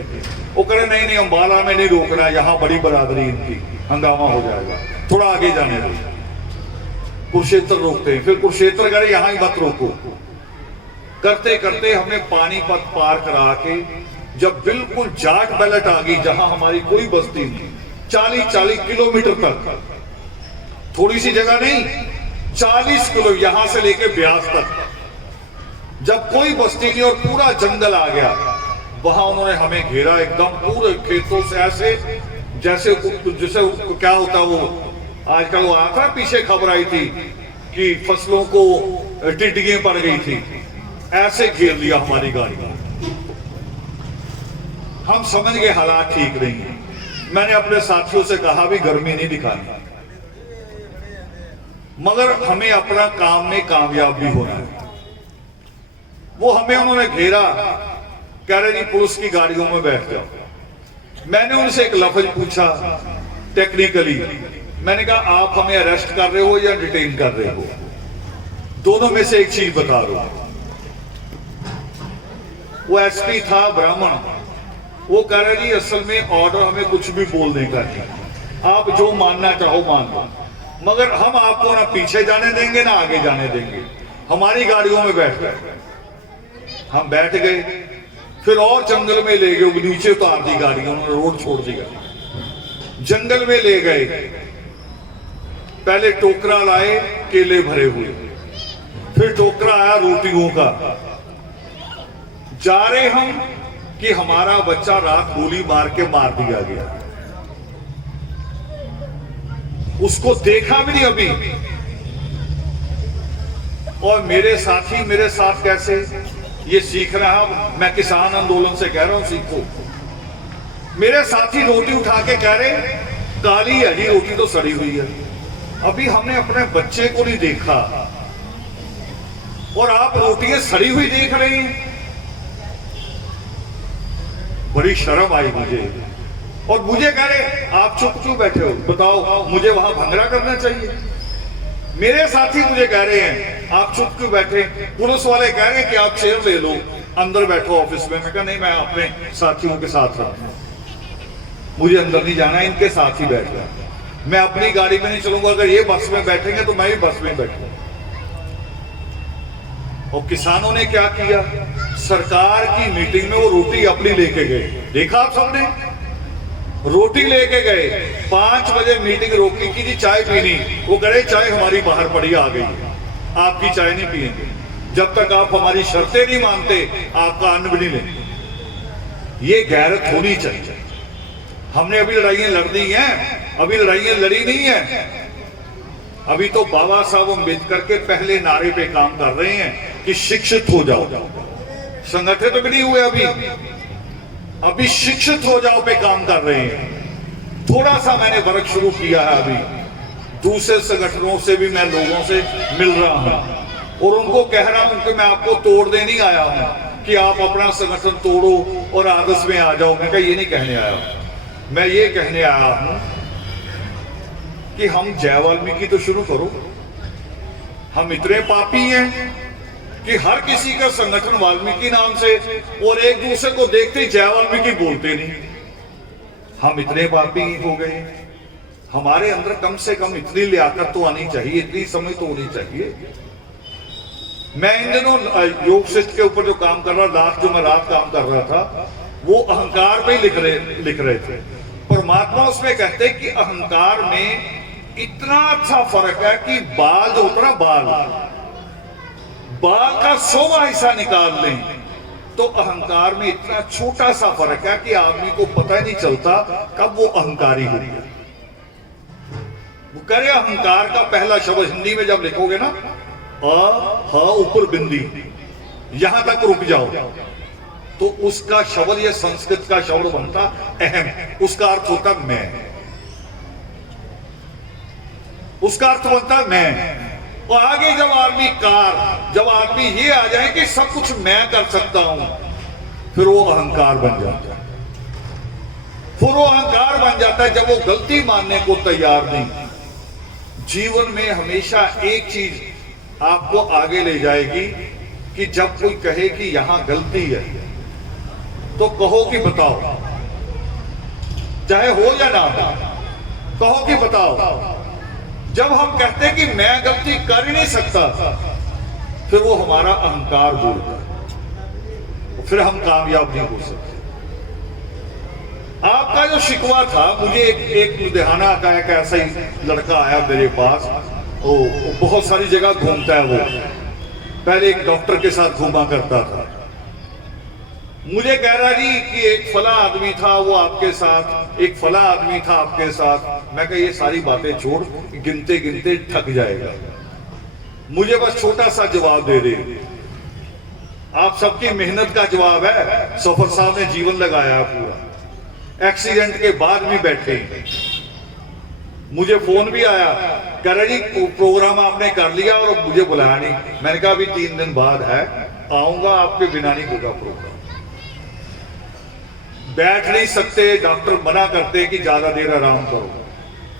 वो कह रहे नहीं अंबाला में नहीं रोकना, यहां बड़ी बरादरी इनकी, हंगामा हो जाएगा, थोड़ा आगे जाने दो। कुरुक्षेत्र रोकते हैं, फिर कुरुक्षेत्र कह रहे यहां ही मत रोको। करते करते हमें पानीपत पार करा के जब बिल्कुल जाट बैलेट आ गई, जहां हमारी कोई बस्ती नहीं, 40 किलोमीटर तक, थोड़ी सी जगह नहीं, 40 किलो यहां से लेके ब्यास तक, जब कोई बस्ती नहीं और पूरा जंगल आ गया, वहां उन्होंने हमें घेरा एकदम पूरे खेतों से, ऐसे जैसे क्या होता वो आजकल वो आता, पीछे खबर आई थी कि फसलों को टिड्डियां पड़ गई थी, ऐसे घेर लिया हमारी गाड़ी। हम समझ गए हालात ठीक नहीं है। मैंने अपने साथियों से कहा भी गर्मी नहीं दिखानी, मगर हमें अपना काम में कामयाब भी होना है। वो हमें उन्होंने घेरा, कह रहे जी पुलिस की गाड़ियों में बैठ जाओ। मैंने उनसे एक लफ्ज पूछा टेक्निकली, मैंने कहा आप हमें अरेस्ट कर रहे हो या डिटेन कर रहे हो, दोनों में से एक चीज बता दो। वो एसपी था ब्राह्मण, वो कह रहे जी असल में ऑर्डर हमें कुछ भी बोलने का नहीं, आप जो मानना चाहो मान लो, मगर हम आपको ना पीछे जाने देंगे ना आगे जाने देंगे, हमारी गाड़ियों में बैठ गए। हम बैठ गए, फिर और जंगल में ले गए, नीचे उतार दी गाड़ी, उन्होंने रोड छोड़ दिया, जंगल में ले गए। पहले टोकरा लाए केले भरे हुए, फिर टोकरा आया रोटियों का। जा रहे हम कि हमारा बच्चा रात गोली मार के मार दिया गया, उसको देखा भी नहीं अभी। और मेरे साथी मेरे साथ कैसे ये सीख रहा, मैं किसान आंदोलन से कह रहा हूं सीखो। मेरे साथी रोटी उठा के कह रहे काली है जी रोटी, तो सड़ी हुई है। अभी हमने अपने बच्चे को नहीं देखा और आप रोटियां सड़ी हुई देख रहे हैं। बड़ी शर्म आई मुझे, और मुझे कह रहे आप चुप क्यों बैठे हो, बताओ मुझे वहां भंगड़ा करना चाहिए। मेरे साथी मुझे कह रहे हैं आप चुप क्यों बैठे, पुलिस वाले कह रहे हैं कि आप चेयर ले लो अंदर बैठो ऑफिस में। मैं कहा नहीं, मैं अपने साथियों के साथ रहूंगा, मुझे अंदर नहीं जाना, इनके साथ ही बैठ रहा, मैं अपनी गाड़ी में नहीं चलूंगा। अगर ये बस में बैठेंगे तो मैं भी बस में बैठूंगा। और किसानों ने क्या किया, सरकार की मीटिंग में वो रोटी अपनी लेके गए, देखा आप सबने, रोटी लेके गए। 5 बजे मीटिंग रोकी कि जी चाय पीनी, वो करे चाय हमारी बाहर पड़ी आ गई, आपकी चाय नहीं पिएंगे, जब तक आप हमारी शर्तें नहीं मानते आपका अन्न भी नहीं लेंगे। ये गैरत होनी चाहिए। हमने अभी लड़ाइयां लड़ दी हैं, अभी लड़ाइयां लड़ी नहीं है। अभी तो बाबा साहब अम्बेडकर के पहले नारे पे काम कर रहे हैं कि शिक्षित हो जाओ, संगठित तो भी नहीं हुए अभी शिक्षित हो जाओ पे काम कर रहे हैं। थोड़ा सा मैंने वर्क शुरू किया है अभी, दूसरे संगठनों से भी मैं लोगों से मिल रहा हूं और उनको कह रहा हूं कि मैं आपको तोड़ने नहीं आया हूं कि आप अपना संगठन तोड़ो और आदर्श में आ जाओ। मैं ये नहीं कहने आया, मैं ये कहने आया हूं कि हम जय वाल्मीकि तो शुरू करो। हम इतने पापी हैं कि हर किसी का संगठन वाल्मीकि नाम से और एक दूसरे को देखते ही जय वाल्मीकि बोलते नहीं। हम इतने पापी हो गए। हमारे अंदर कम से कम इतनी लियाकत तो आनी चाहिए, इतनी समझ तो होनी चाहिए। मैं इन दिनों योग शिष्ट के ऊपर जो काम कर रहा, लास्ट जो मैं रात काम कर रहा था, वो अहंकार पे लिख रहे थे। परमात्मा उसमें कहते कि अहंकार में इतना अच्छा फर्क है कि बाल जो होता ना, बाल का 100वां हिस्सा निकाल लें तो अहंकार में इतना छोटा सा फर्क है कि आदमी को पता ही नहीं चलता कब वो अहंकारी हो गया। वो कह रहे अहंकार का पहला शब्द हिंदी में जब लिखोगे ना, हा ऊपर बिंदी, यहां तक रुक जाओ, तो उसका शब्द या संस्कृत का शब्द बनता अहम। उसका अर्थ होता मैं, उसका अर्थ बनता मैं। और आगे जब आदमी जब आदमी ये आ जाए कि सब कुछ मैं कर सकता हूं, फिर वो अहंकार बन जाता है। फिर वो अहंकार बन जाता है जब वो गलती मानने को तैयार नहीं। जीवन में हमेशा एक चीज आपको आगे ले जाएगी कि जब कोई कहे कि यहां गलती है तो कहो कि बताओ, चाहे हो या ना हो, कहो कि बताओ। जब हम कहते कि मैं गलती कर ही नहीं सकता, फिर वो हमारा अहंकार बोलता है, फिर हम कामयाब नहीं हो सकते। आपका जो शिकवा था, मुझे एक लुधियाना का एक ऐसा ही लड़का आया मेरे पास। वो बहुत सारी जगह घूमता है। वो पहले एक डॉक्टर के साथ घूमा करता था। मुझे कह रहा जी कि एक फला आदमी था वो आपके साथ, एक फला आदमी था आपके साथ। मैं कहा ये सारी बातें छोड़, गिनते गिनते थक जाएगा, मुझे बस छोटा सा जवाब दे दे। आप सबकी मेहनत का जवाब है। सफर साहब ने जीवन लगाया पूरा, एक्सीडेंट के बाद भी बैठे। मुझे फोन भी आया, कह रहा जी प्रोग्राम आपने कर लिया और मुझे बुलाया नहीं। मैंने कहा अभी 3 दिन बाद है, आऊंगा, आपके बिना नहीं होगा प्रोग्राम। बैठ नहीं सकते, डॉक्टर मना करते कि ज्यादा देर आराम करो,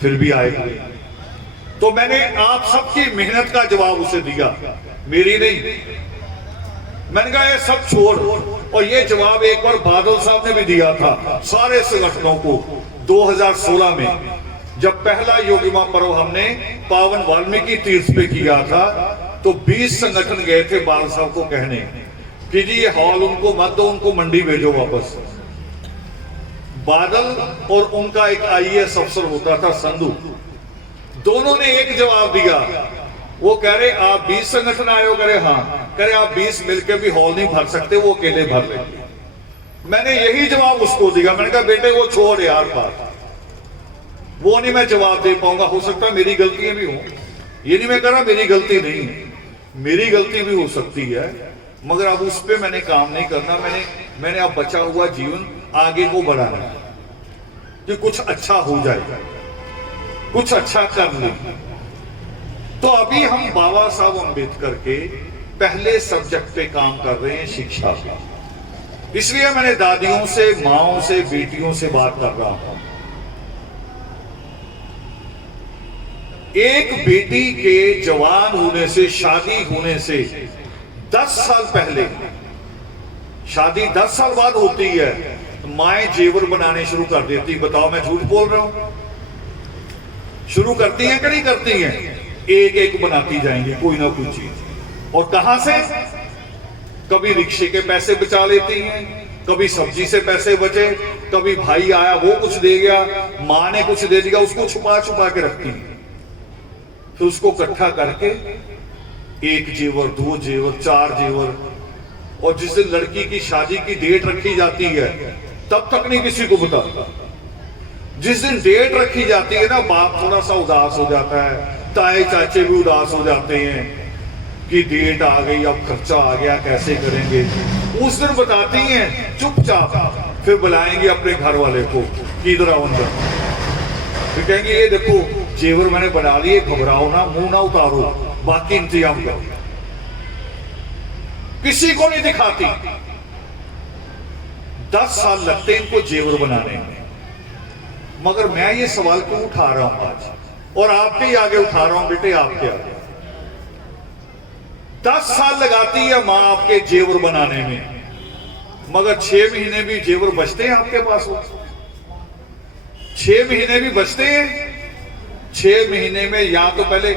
फिर भी आए। तो मैंने आप सबकी मेहनत का जवाब उसे दिया, मेरी नहीं। मैंने कहा ये सब छोड़, और ये जवाब एक बार बादल साहब ने भी दिया था सारे संगठनों को 2016 में, जब पहला योगी महापर्व हमने पावन वाल्मीकि तीर्थ पे किया था। तो 20 संगठन गए थे बादल साहब को कहने कि जी ये हॉल उनको मत दो, उनको मंडी भेजो वापस। बादल और उनका एक IAS अफसर होता था संधू, दोनों ने एक जवाब दिया। वो कह रहे आप 20 संगठन आए हो? कह रहे हाँ। कह रहे आप 20 मिलकर भी हॉल नहीं भर सकते, वो अकेले भर लेंगे। मैंने यही जवाब उसको दिया। मैंने कहा बेटे वो छोड़ यार बात, वो नहीं मैं जवाब दे पाऊंगा। हो सकता है मेरी गलतियां भी हो, ये नहीं मैं कह रहा मेरी गलती नहीं है, मेरी गलती भी हो सकती है, मगर अब उस पर मैंने काम नहीं करना। मैंने अब बचा हुआ जीवन आगे को बढ़ाना कि कुछ अच्छा हो जाए, कुछ अच्छा कर ले। तो अभी हम बाबा साहब अम्बेडकर के पहले सब्जेक्ट पे काम कर रहे हैं, शिक्षा पे। इसलिए मैंने दादियों से, माओं से, बेटियों से बात कर रहा हूं। एक बेटी के जवान होने से, शादी होने से 10 साल पहले, शादी 10 साल बाद होती है, तो माएं जेवर बनाने शुरू कर देती। बताओ मैं झूठ बोल रहा हूं? शुरू करती हैं कि नहीं करती हैं? एक एक बनाती जाएंगी कोई ना कोई चीज। और कहां से? कभी रिक्शे के पैसे बचा लेती हैं, कभी सब्जी से पैसे बचे, कभी भाई आया वो कुछ दे गया, मां ने कुछ दे दिया, उसको छुपा छुपा के रखती हैं। फिर उसको इकट्ठा करके 1 जेवर, 2 जेवर, 4 जेवर, और जिस दिन लड़की की शादी की डेट रखी जाती है तब तक नहीं किसी को बताता। जिस दिन डेट रखी जाती है ना, बाप थोड़ा सा उदास हो जाता है, ताए चाचे भी उदास हो जाते हैं कि डेट आ गई, अब खर्चा आ गया, कैसे करेंगे। उस दिन बताती हैं चुपचाप, फिर बुलाएंगे अपने घर वाले को कि इधर आओ अंदर, फिर कहेंगे ये देखो जेवर मैंने बना लिए, घबराओ ना, मुंह ना उतारो, बाकी इंतजाम करो। किसी को नहीं दिखाती। 10 साल लगते इनको जेवर बनाने में। मगर मैं ये सवाल क्यों उठा रहा हूं आज, और आपके ही आगे उठा रहा हूं बेटे, आपके आगे। 10 साल लगाती है मां आपके जेवर बनाने में, मगर 6 महीने भी जेवर बचते हैं आपके पास हो? 6 महीने भी बचते हैं। 6 महीने में या तो पहले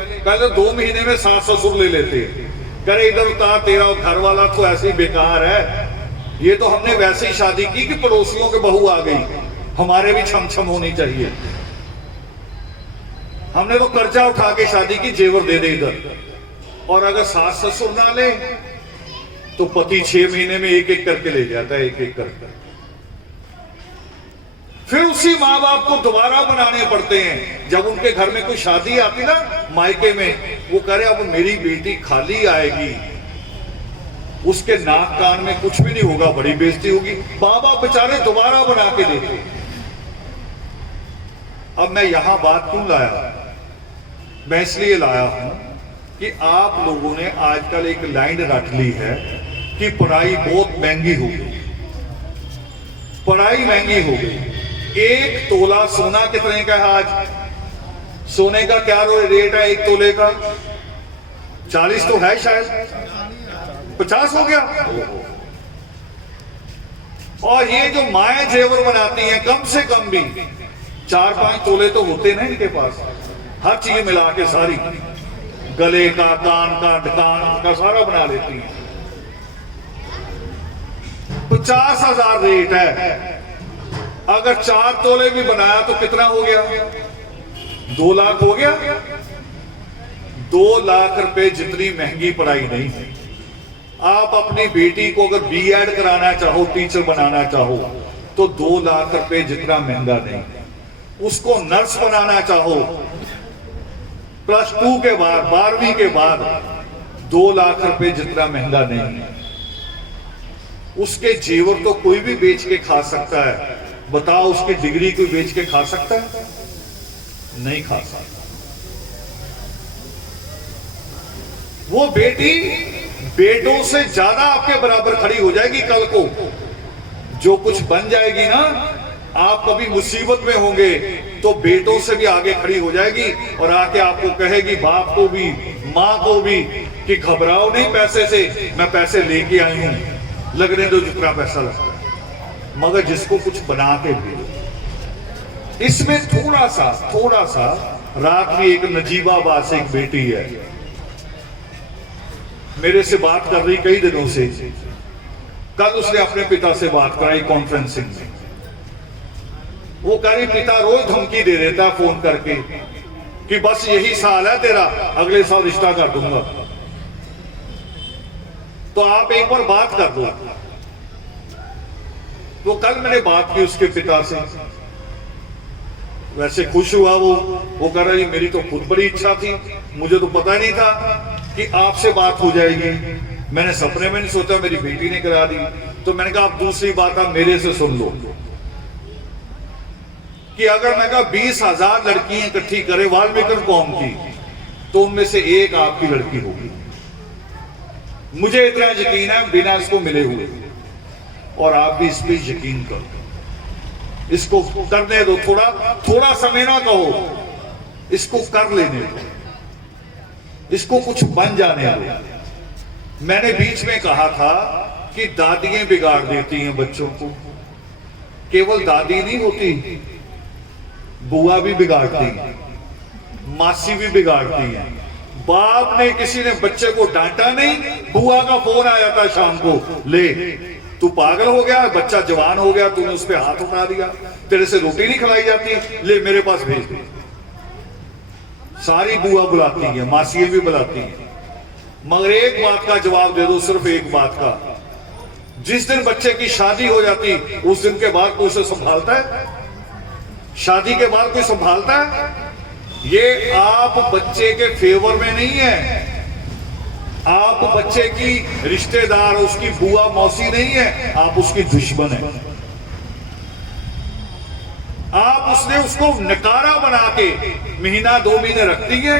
2 महीने में सास ससुर ले लेते हैं, करे इधर उतार, तेरा घर वाला तो ऐसे ही बेकार है, ये तो हमने वैसे ही शादी की कि पड़ोसियों के बहू आ गई, हमारे भी छम छम होनी चाहिए, हमने तो कर्जा उठा के शादी की, जेवर दे दे इधर। और अगर सास ससुर ना ले तो पति 6 महीने में एक एक करके ले जाता है, एक एक करके। फिर उसी माँ बाप को दोबारा बनाने पड़ते हैं। जब उनके घर में कोई शादी आती ना मायके में, वो कह रहे अब मेरी बेटी खाली आएगी, उसके नाक कान में कुछ भी नहीं होगा, बड़ी बेइज्जती होगी, माँ बाप बेचारे दोबारा बना के देते। अब मैं यहां बात क्यों लाया? मैं इसलिए लाया हूं कि आप लोगों ने आजकल एक लाइन रट ली है कि पढ़ाई बहुत महंगी हो गई, पढ़ाई महंगी हो गई। 1 तोला सोना कितने का है आज? सोने का क्या रेट है 1 तोले का? 40 तो है शायद, 50 हो गया। और ये जो माएं जेवर बनाती हैं, कम से कम भी 4-5 तोले तो होते ना इनके पास, हर चीज मिला के सारी, गले का, कान का, ढकान का सारा बना लेती हैं। 50,000 रेट है। अगर 4 तोले भी बनाया तो कितना हो गया? 2 लाख हो गया। 2 लाख रुपए जितनी महंगी पढ़ाई नहीं है। आप अपनी बेटी को अगर बीएड कराना चाहो, टीचर बनाना चाहो, तो 2 लाख रुपए जितना महंगा नहीं। उसको नर्स बनाना चाहो +2 के बाद, 12वीं के बाद, 2 लाख रुपए जितना महंगा नहीं। उसके जेवर तो कोई भी बेच के खा सकता है। बताओ, उसकी डिग्री कोई बेच के खा सकता है? नहीं खा सकता। वो बेटी बेटों से ज्यादा आपके बराबर खड़ी हो जाएगी कल को। जो कुछ बन जाएगी ना, आप कभी मुसीबत में होंगे तो बेटों से भी आगे खड़ी हो जाएगी और आके आपको कहेगी, बाप को भी, मां को भी, कि घबराओ नहीं पैसे से, मैं पैसे लेके आई हूं, लगने दो जितना पैसा लगता है, मगर जिसको कुछ बना के दे। इसमें थोड़ा सा रात में एक नजीबाबाद से एक बेटी है, मेरे से बात कर रही कई दिनों से। कल उसने अपने पिता से बात कराई कॉन्फ्रेंसिंग में। वो कह रही, पिता रोज धमकी दे देता है फोन करके कि बस यही साल है तेरा, अगले साल रिश्ता कर दूंगा, तो आप एक बार बात कर दो। तो कल मैंने बात की उसके पिता से, वैसे खुश हुआ वो कह रहा है, मेरी तो खुद बड़ी इच्छा थी, मुझे तो पता नहीं था कि आपसे बात हो जाएगी, मैंने सपने में नहीं सोचा, मेरी बेटी ने करा दी। तो मैंने कहा, आप दूसरी बात आप मेरे से सुन लो कि अगर मैं कहा 20,000 लड़कियां इकट्ठी करे वाल्मीकि कौम की, तो उनमें से एक आपकी लड़की होगी। मुझे इतना यकीन है बिना इसको मिले हुए, और आप भी इस पे यकीन करो। इसको करने दो, थोड़ा समय ना कहो, इसको कर लेने दो, इसको कुछ बन जाने दो। मैंने बीच में कहा था कि दादियां बिगाड़ देती हैं बच्चों को। केवल दादी नहीं होती, बुआ भी बिगाड़ती है, मासी भी बिगाड़ती है। बाप ने, किसी ने बच्चे को डांटा नहीं, बुआ का फोन आ जाता शाम को, ले तू पागल हो गया, बच्चा जवान हो गया, तूने उस पर हाथ उठा दिया, तेरे से रोटी नहीं खिलाई जाती, ले मेरे पास भेज दे। सारी बुआ बुलाती है, मासियां भी बुलाती हैं, मगर एक बात का जवाब दे दो, सिर्फ एक बात का, जिस दिन बच्चे की शादी हो जाती उस दिन के बाद कोई उसे संभालता है? शादी के बाद कोई संभालता है? ये आप बच्चे के फेवर में नहीं है, आप बच्चे की रिश्तेदार, उसकी बुआ मौसी नहीं है, आप उसकी दुश्मन है। आप उसने उसको नकारा बना के महीना 2 महीने रखती है,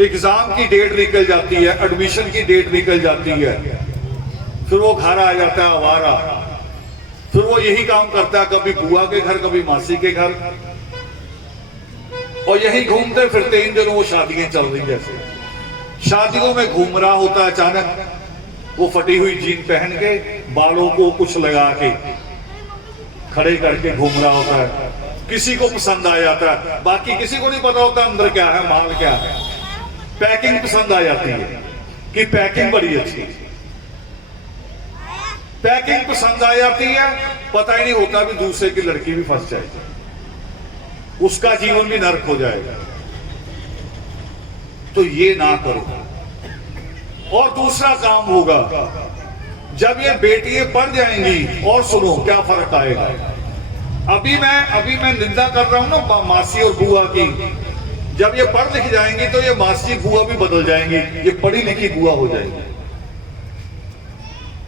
एग्जाम की डेट निकल जाती है, एडमिशन की डेट निकल जाती है, फिर वो घर आ जाता है आवारा, फिर वो यही काम करता है, कभी बुआ के घर कभी मासी के घर, और यही घूमते फिरते इन दिनों वो शादियां चल रही, जैसे शादियों में घूम रहा होता है, अचानक वो फटी हुई जीन पहन के बालों को कुछ लगा के खड़े करके घूम रहा होता है, किसी को पसंद आ जाता है, बाकी किसी को नहीं पता होता अंदर क्या है, माल क्या है, पैकिंग पसंद आ जाती है कि पैकिंग बड़ी अच्छी, पैकिंग पसंद आ जाती है, पता ही नहीं होता भी दूसरे की लड़की भी फंस जाएगी, उसका जीवन भी नरक हो जाएगा। तो ये ना करो। और दूसरा काम होगा, जब ये बेटियां पढ़ जाएंगी, और सुनो क्या फर्क आएगा। अभी मैं निंदा कर रहा हूं ना मासी और बुआ की, जब ये पढ़ लिख जाएंगी तो ये मासी बुआ भी बदल जाएंगी, ये पढ़ी लिखी बुआ हो जाएगी।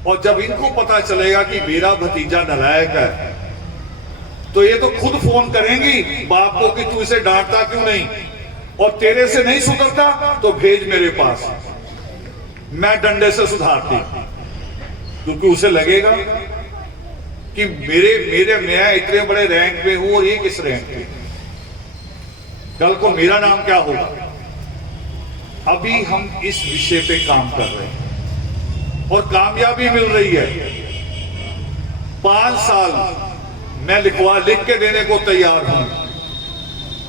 और जब इनको पता चलेगा कि मेरा भतीजा नालायक है, तो ये तो खुद फोन करेंगी बाप को कि तू इसे डांटता क्यों नहीं, और तेरे से नहीं सुधरता तो भेज मेरे पास, मैं डंडे से सुधारती, क्योंकि उसे लगेगा कि मैं इतने बड़े रैंक पे हूं और ये किस रैंक पे, कल को मेरा नाम क्या होगा। अभी हम इस विषय पे काम कर रहे हैं और कामयाबी मिल रही है। 5 साल मैं लिख के देने को तैयार हूं।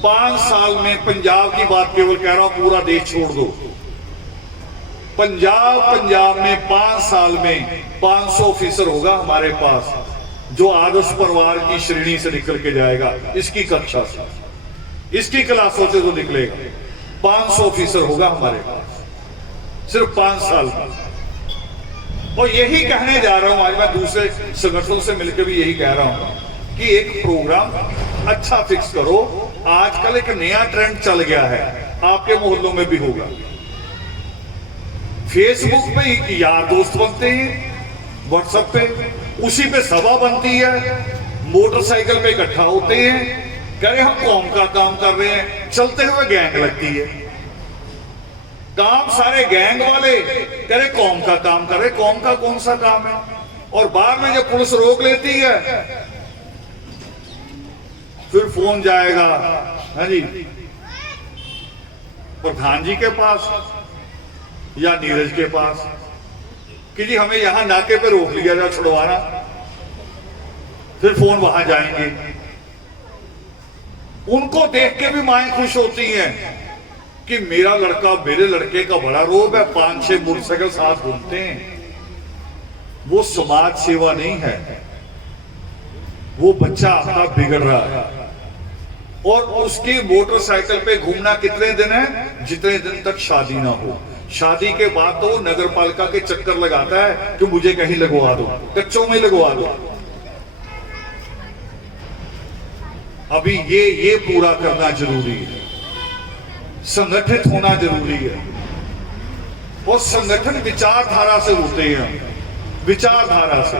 5 साल में पंजाब की बात केवल कह रहा हूं, पूरा देश छोड़ दो, पंजाब में 5 साल में 500 ऑफिसर होगा हमारे पास, जो आदर्श परिवार की श्रेणी से निकल के जाएगा, इसकी कक्षा से, इसकी क्लासों से तो निकलेगा। 500 ऑफिसर होगा हमारे पास सिर्फ 5 साल में। और यही कहने जा रहा हूं, आज मैं दूसरे संगठनों से मिलकर भी यही कह रहा हूं कि एक प्रोग्राम अच्छा फिक्स करो। आजकल एक नया ट्रेंड चल गया है, आपके मोहल्लों में भी होगा, फेसबुक पे यार दोस्त बनते हैं, व्हाट्सएप पे, उसी पे सभा बनती है, मोटरसाइकिल पे इकट्ठा होते हैं, कह रहे हम कौम का काम कर रहे हैं, चलते हुए गैंग लगती है, काम सारे गैंग वाले, कह रहे कौम का काम कर रहे, कौम का कौन सा काम है। और बाद में जब पुलिस रोक लेती है, फिर फोन जाएगा, हाँ जी, प्रधान जी के पास या नीरज के पास कि जी हमें यहां नाके पे रोक लिया जा, छुड़वाना। फिर फोन वहां जाएंगे, उनको देख के भी माएं खुश होती हैं कि मेरा लड़का, मेरे लड़के का बड़ा रोब है, 5-6 मोटरसाइकिल साथ घूमते हैं। वो समाज सेवा नहीं है, वो बच्चा आपका बिगड़ रहा है। और उसकी मोटरसाइकिल पे घूमना कितने दिन है, जितने दिन तक शादी ना हो। शादी के बाद तो वो नगर पालिका के चक्कर लगाता है कि मुझे कहीं लगवा दो, कच्चों में लगवा दो। अभी ये पूरा करना जरूरी है, संगठित होना जरूरी है। और संगठन विचारधारा से होते हैं, विचारधारा से।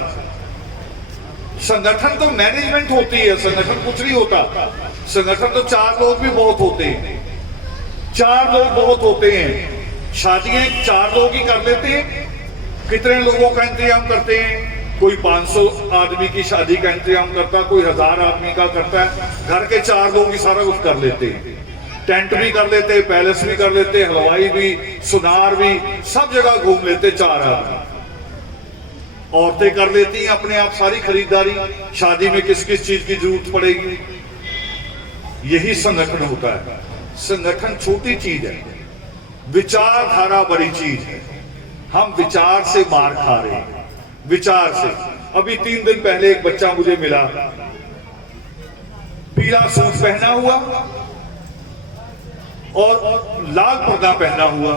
संगठन तो मैनेजमेंट होती है, संगठन कुछ नहीं होता। संगठन तो 4 लोग भी बहुत होते हैं, 4 लोग बहुत होते हैं। शादियां 4 लोग ही कर लेते हैं, कितने लोगों का इंतजाम करते हैं, कोई 500 आदमी की शादी का इंतजाम करता है, कोई 1000 आदमी का करता है। घर के 4 लोग ही सारा कुछ कर लेते हैं, टेंट भी कर लेते हैं, पैलेस भी कर लेते हैं, हलवाई भी, सुनार भी, सब जगह घूम लेते 4 आदमी। औरतें कर लेती हैं अपने आप सारी खरीदारी, शादी में किस किस चीज की जरूरत पड़ेगी। यही संगठन होता है। संगठन छोटी चीज है, विचारधारा बड़ी चीज है। हम विचार से मार खा रहे हैं, विचार से। अभी 3 दिन पहले एक बच्चा मुझे मिला, पीला सूट पहना हुआ और लाल पर्दा पहना हुआ,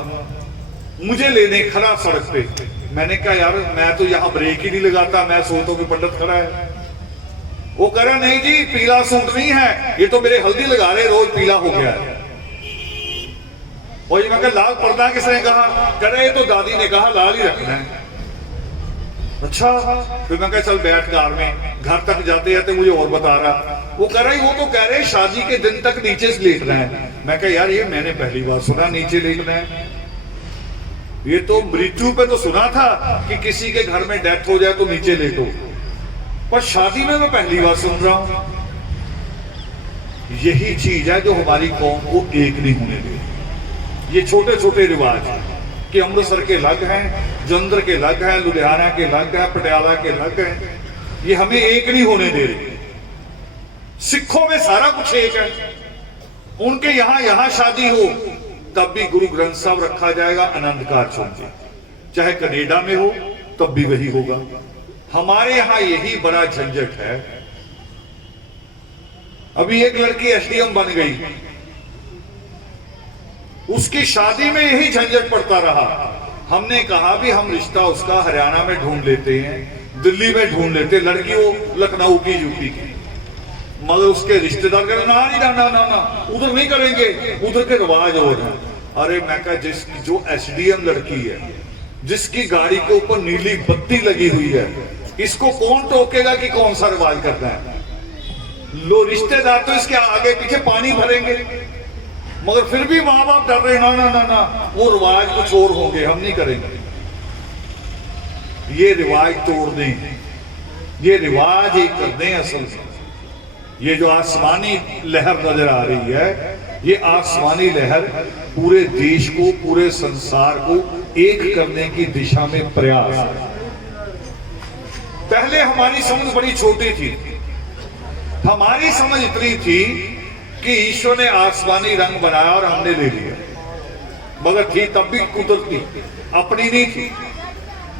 मुझे लेने खड़ा सड़क पे। मैंने कहा यार मैं तो यहां ब्रेक ही नहीं लगाता, मैं सोचता हूं कि पंडित खड़ा है। वो कह रहा नहीं जी पीला सूट नहीं है, ये तो मेरे हल्दी लगा रहे रोज पीला हो गया है। और ये मैं लाल पर्दा किसने कहा, कह रहे तो दादी ने कहा लाल ही रखना है। अच्छा, फिर मैं कहा चल बैठ कार में। घर तक जाते जाते मुझे और बता रहा, वो कह रहा वो तो कह रहे शादी के दिन तक नीचे से लेटना है। मैं कहा यार ये मैंने पहली बार सुना नीचे लेटना है। ये तो मृत्यु पे तो सुना था कि किसी के घर में डेथ हो जाए तो नीचे लेटो, पर शादी में मैं पहली बार सुन रहा हूं। यही चीज है जो हमारी कौम को एक नहीं होने दे। ये छोटे छोटे रिवाज कि अमृतसर के अलग हैं, जलंधर के अलग हैं, लुधियाना के अलग हैं, पटियाला के अलग हैं, ये हमें एक नहीं होने दे रहे। सिखों में सारा कुछ एक है, उनके यहां शादी हो तब भी गुरु ग्रंथ साहब रखा जाएगा आनंद कार चुन के, चाहे कनेडा में हो तब भी वही होगा। हमारे यहां यही बड़ा झंझट है। अभी एक लड़की एसडीएम बन गई, उसकी शादी में यही झंझट पड़ता रहा। हमने कहा भी हम रिश्ता उसका हरियाणा में ढूंढ लेते हैं, दिल्ली में ढूंढ लेते, लड़की वो लखनऊ की यूपी की, मगर उसके रिश्तेदार कह ना नहीं ना ना ना उधर नहीं करेंगे, उधर के रिवाज और हैं। अरे मैं कहा जो एसडीएम लड़की है, जिसकी गाड़ी के ऊपर नीली बत्ती लगी हुई है, इसको कौन टोकेगा कि कौन सा रिवाज करना है? लो रिश्तेदार तो इसके आगे पीछे पानी भरेंगे, मगर फिर भी माँ बाप डर रहे ना ना ना ना वो रिवाज कुछ और होंगे, हम नहीं करेंगे। ये रिवाज तोड़ दें, ये रिवाज एक कर दें। असल में ये जो आसमानी लहर नजर आ रही है, ये आसमानी लहर पूरे देश को, पूरे संसार को एक करने की दिशा में प्रयास है। पहले हमारी समझ बड़ी छोटी थी। हमारी समझ इतनी थी कि ईश्वर ने आसमानी रंग बनाया और हमने ले लिया, मगर थी तब भी कुदरती, अपनी नहीं थी।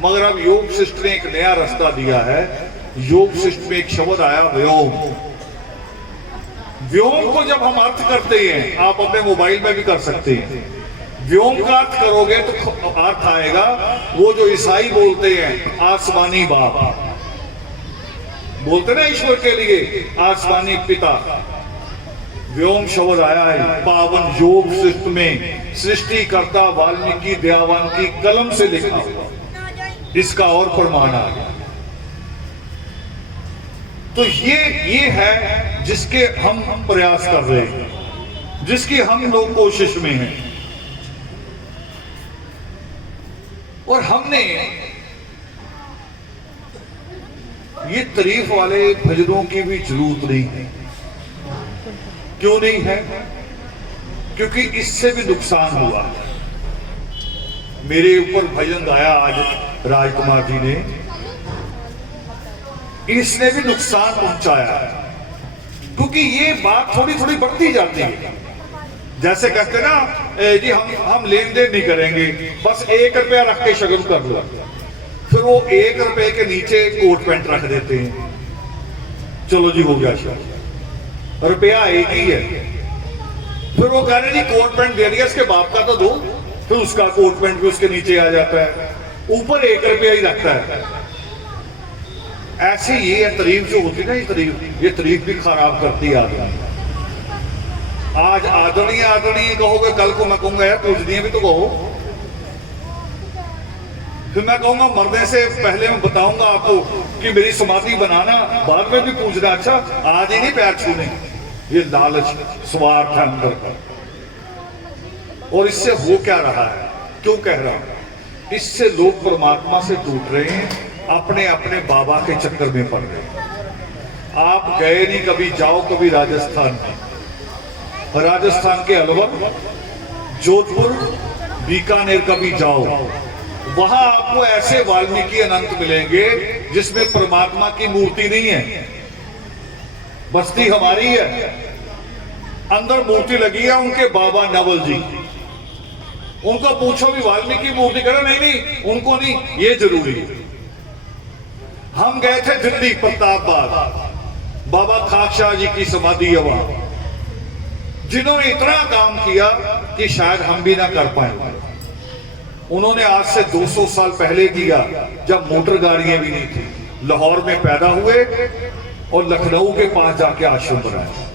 मगर अब योग शिष्ट ने एक नया रास्ता दिया है। योग शिष्ट में एक शब्द आया व्योम। व्योम को जब हम अर्थ करते हैं, आप अपने मोबाइल में भी कर सकते हैं, व्योम का अर्थ करोगे तो अर्थ आएगा वो जो ईसाई बोलते हैं आसमानी बाप, बोलते ना ईश्वर के लिए आसमानी पिता। व्योम शब्द आया है पावन योग शिष्ट में, सृष्टिकर्ता वाल्मीकि दयावान की कलम से लिखा हुआ, इसका और प्रमाण आ गया। तो ये है जिसके हम प्रयास कर रहे हैं, जिसकी हम लोग कोशिश में हैं। और हमने ये तारीफ वाले भजनों की भी जरूरत नहीं है। क्यों नहीं है? क्योंकि इससे भी नुकसान हुआ। मेरे ऊपर भजन गाया आज राजकुमार जी ने, इसने भी नुकसान पहुंचाया, क्योंकि ये बात थोड़ी थोड़ी बढ़ती जाती है। जैसे कहते ना जी हम लेन देन नहीं करेंगे, बस 1 रुपया रख के शगुन कर लो, फिर वो 1 रुपए के नीचे कोट पैंट रख देते हैं, चलो जी हो गया शगुन, रुपया एक ही है। फिर वो कह रहे जी कोट पैंट दे दिया, इसके बाप का तो दो, फिर उसका कोट पैंट भी उसके नीचे आ जाता है, ऊपर 1 रुपया ही रखता है। ऐसे ये तारीफ जो होती है ना, ये तारीफ भी खराब करती है आदमी। आज आदरणीय आदरणीय कहोगे, कल को मैं कहूंगा यार पूजनीय भी तो कहो, फिर मैं कहूंगा मरने से पहले मैं बताऊंगा आपको कि मेरी समाधि बनाना, बाद में भी पूजना। अच्छा आज ही नहीं पैर छूने, ये लालच स्वार्थ है अंदर का। और इससे हो क्या रहा है, क्यों कह रहा हूं, इससे लोग परमात्मा से टूट रहे हैं, अपने अपने बाबा के चक्कर में पड़ गए। आप गए नहीं कभी, जाओ कभी राजस्थान में, राजस्थान के अलवर, जोधपुर, बीकानेर कभी जाओ, वहां आपको ऐसे वाल्मीकि अनंत मिलेंगे जिसमें परमात्मा की मूर्ति नहीं है, बस्ती हमारी है, अंदर मूर्ति लगी है उनके बाबा नवल जी। उनको पूछो भी वाल्मीकि मूर्ति, करो नहीं नहीं उनको नहीं, ये जरूरी है। हम गए थे दिल्ली प्रतापबाग, बाबा खाकशाह जी की समाधि है वहां, जिन्होंने इतना काम किया कि शायद हम भी ना कर पाए। उन्होंने आज से 200 साल पहले किया, जब मोटर गाड़ियां भी नहीं थी। लाहौर में पैदा हुए और लखनऊ के पास जाके आश्रम बनाया,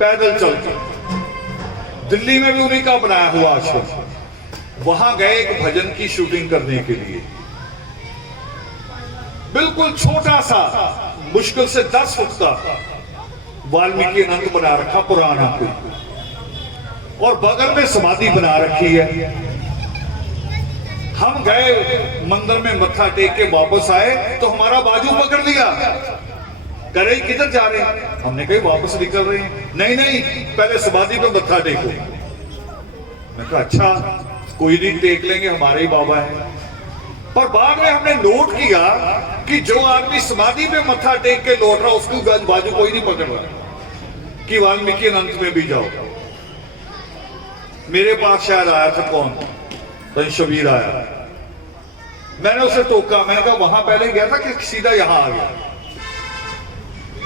पैदल चलकर। दिल्ली में भी उन्हीं का बनाया हुआ आश्रम। वहां गए एक भजन की शूटिंग करने के लिए, बिल्कुल छोटा सा, मुश्किल से 10 फुट का वाल्मीकि अनंत बना रखा पुराना कोई, और बगल में समाधि बना रखी है। हम गए मंदिर में मत्था टेक के वापस आए तो हमारा बाजू पकड़ लिया, कह रहे किधर जा रहे हैं? हमने कही वापस निकल रहे हैं। नहीं नहीं, पहले समाधि पे मत्था टेको। मैं कहा अच्छा कोई नहीं, टेक लेंगे, हमारे ही बाबा है। पर बाद में हमने नोट किया कि जो आदमी समाधि पे मत्था टेक के लौट रहा उसकी बाजू कोई नहीं पकड़ रहा कि वाल्मीकि अनंत में भी जाओ। मेरे पास शायद आया था कौन, शबीर आया, मैंने उसे टोका, मैंने कहा वहां पहले गया था कि सीधा यहां आ गया?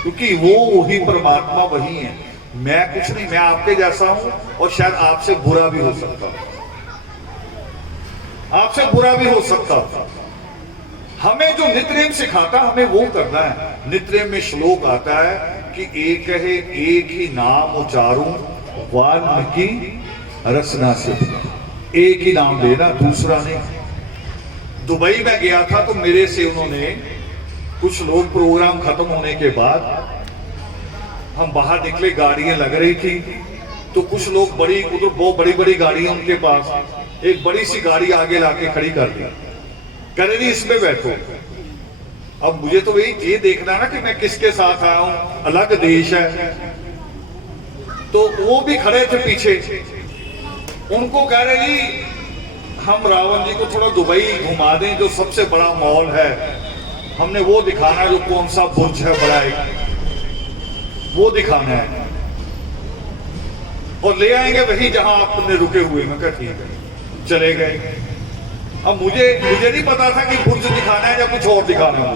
क्योंकि वो वही परमात्मा वही है, मैं कुछ नहीं, मैं आपके जैसा हूं और शायद आपसे बुरा भी हो सकता, आपसे बुरा भी हो सकता। हमें जो नित्यनेम सिखाता हमें वो करना है। नित्यनेम में श्लोक आता है कि एक है एक ही नाम उचारूं वाल्मीकि रसना से, एक ही नाम लेना, दूसरा नहीं। दुबई में गया था तो मेरे से उन्होंने कुछ लोग, प्रोग्राम खत्म होने के बाद हम बाहर निकले, गाड़ियां लग रही थी तो कुछ लोग बड़ी, उधर बहुत बड़ी बड़ी गाड़ियां उनके पास, एक बड़ी सी गाड़ी आगे लाके खड़ी कर दी, कह रहे इसमें बैठो। अब मुझे तो वही ये देखना ना कि मैं किसके साथ आया हूं, अलग देश है। तो वो भी खड़े थे पीछे, उनको कह रहे जी हम रावण जी को थोड़ा दुबई घुमा दें, जो सबसे बड़ा मॉल है, हमने वो दिखाना, जो कौन सा बुर्ज है बड़ा एक, वो दिखाना है, और ले आएंगे वही जहां आपने रुके हुए। मैं कहा ठीक है, चले गए। अब मुझे नहीं पता था कि बुर्ज दिखाना है या कुछ और दिखाना है।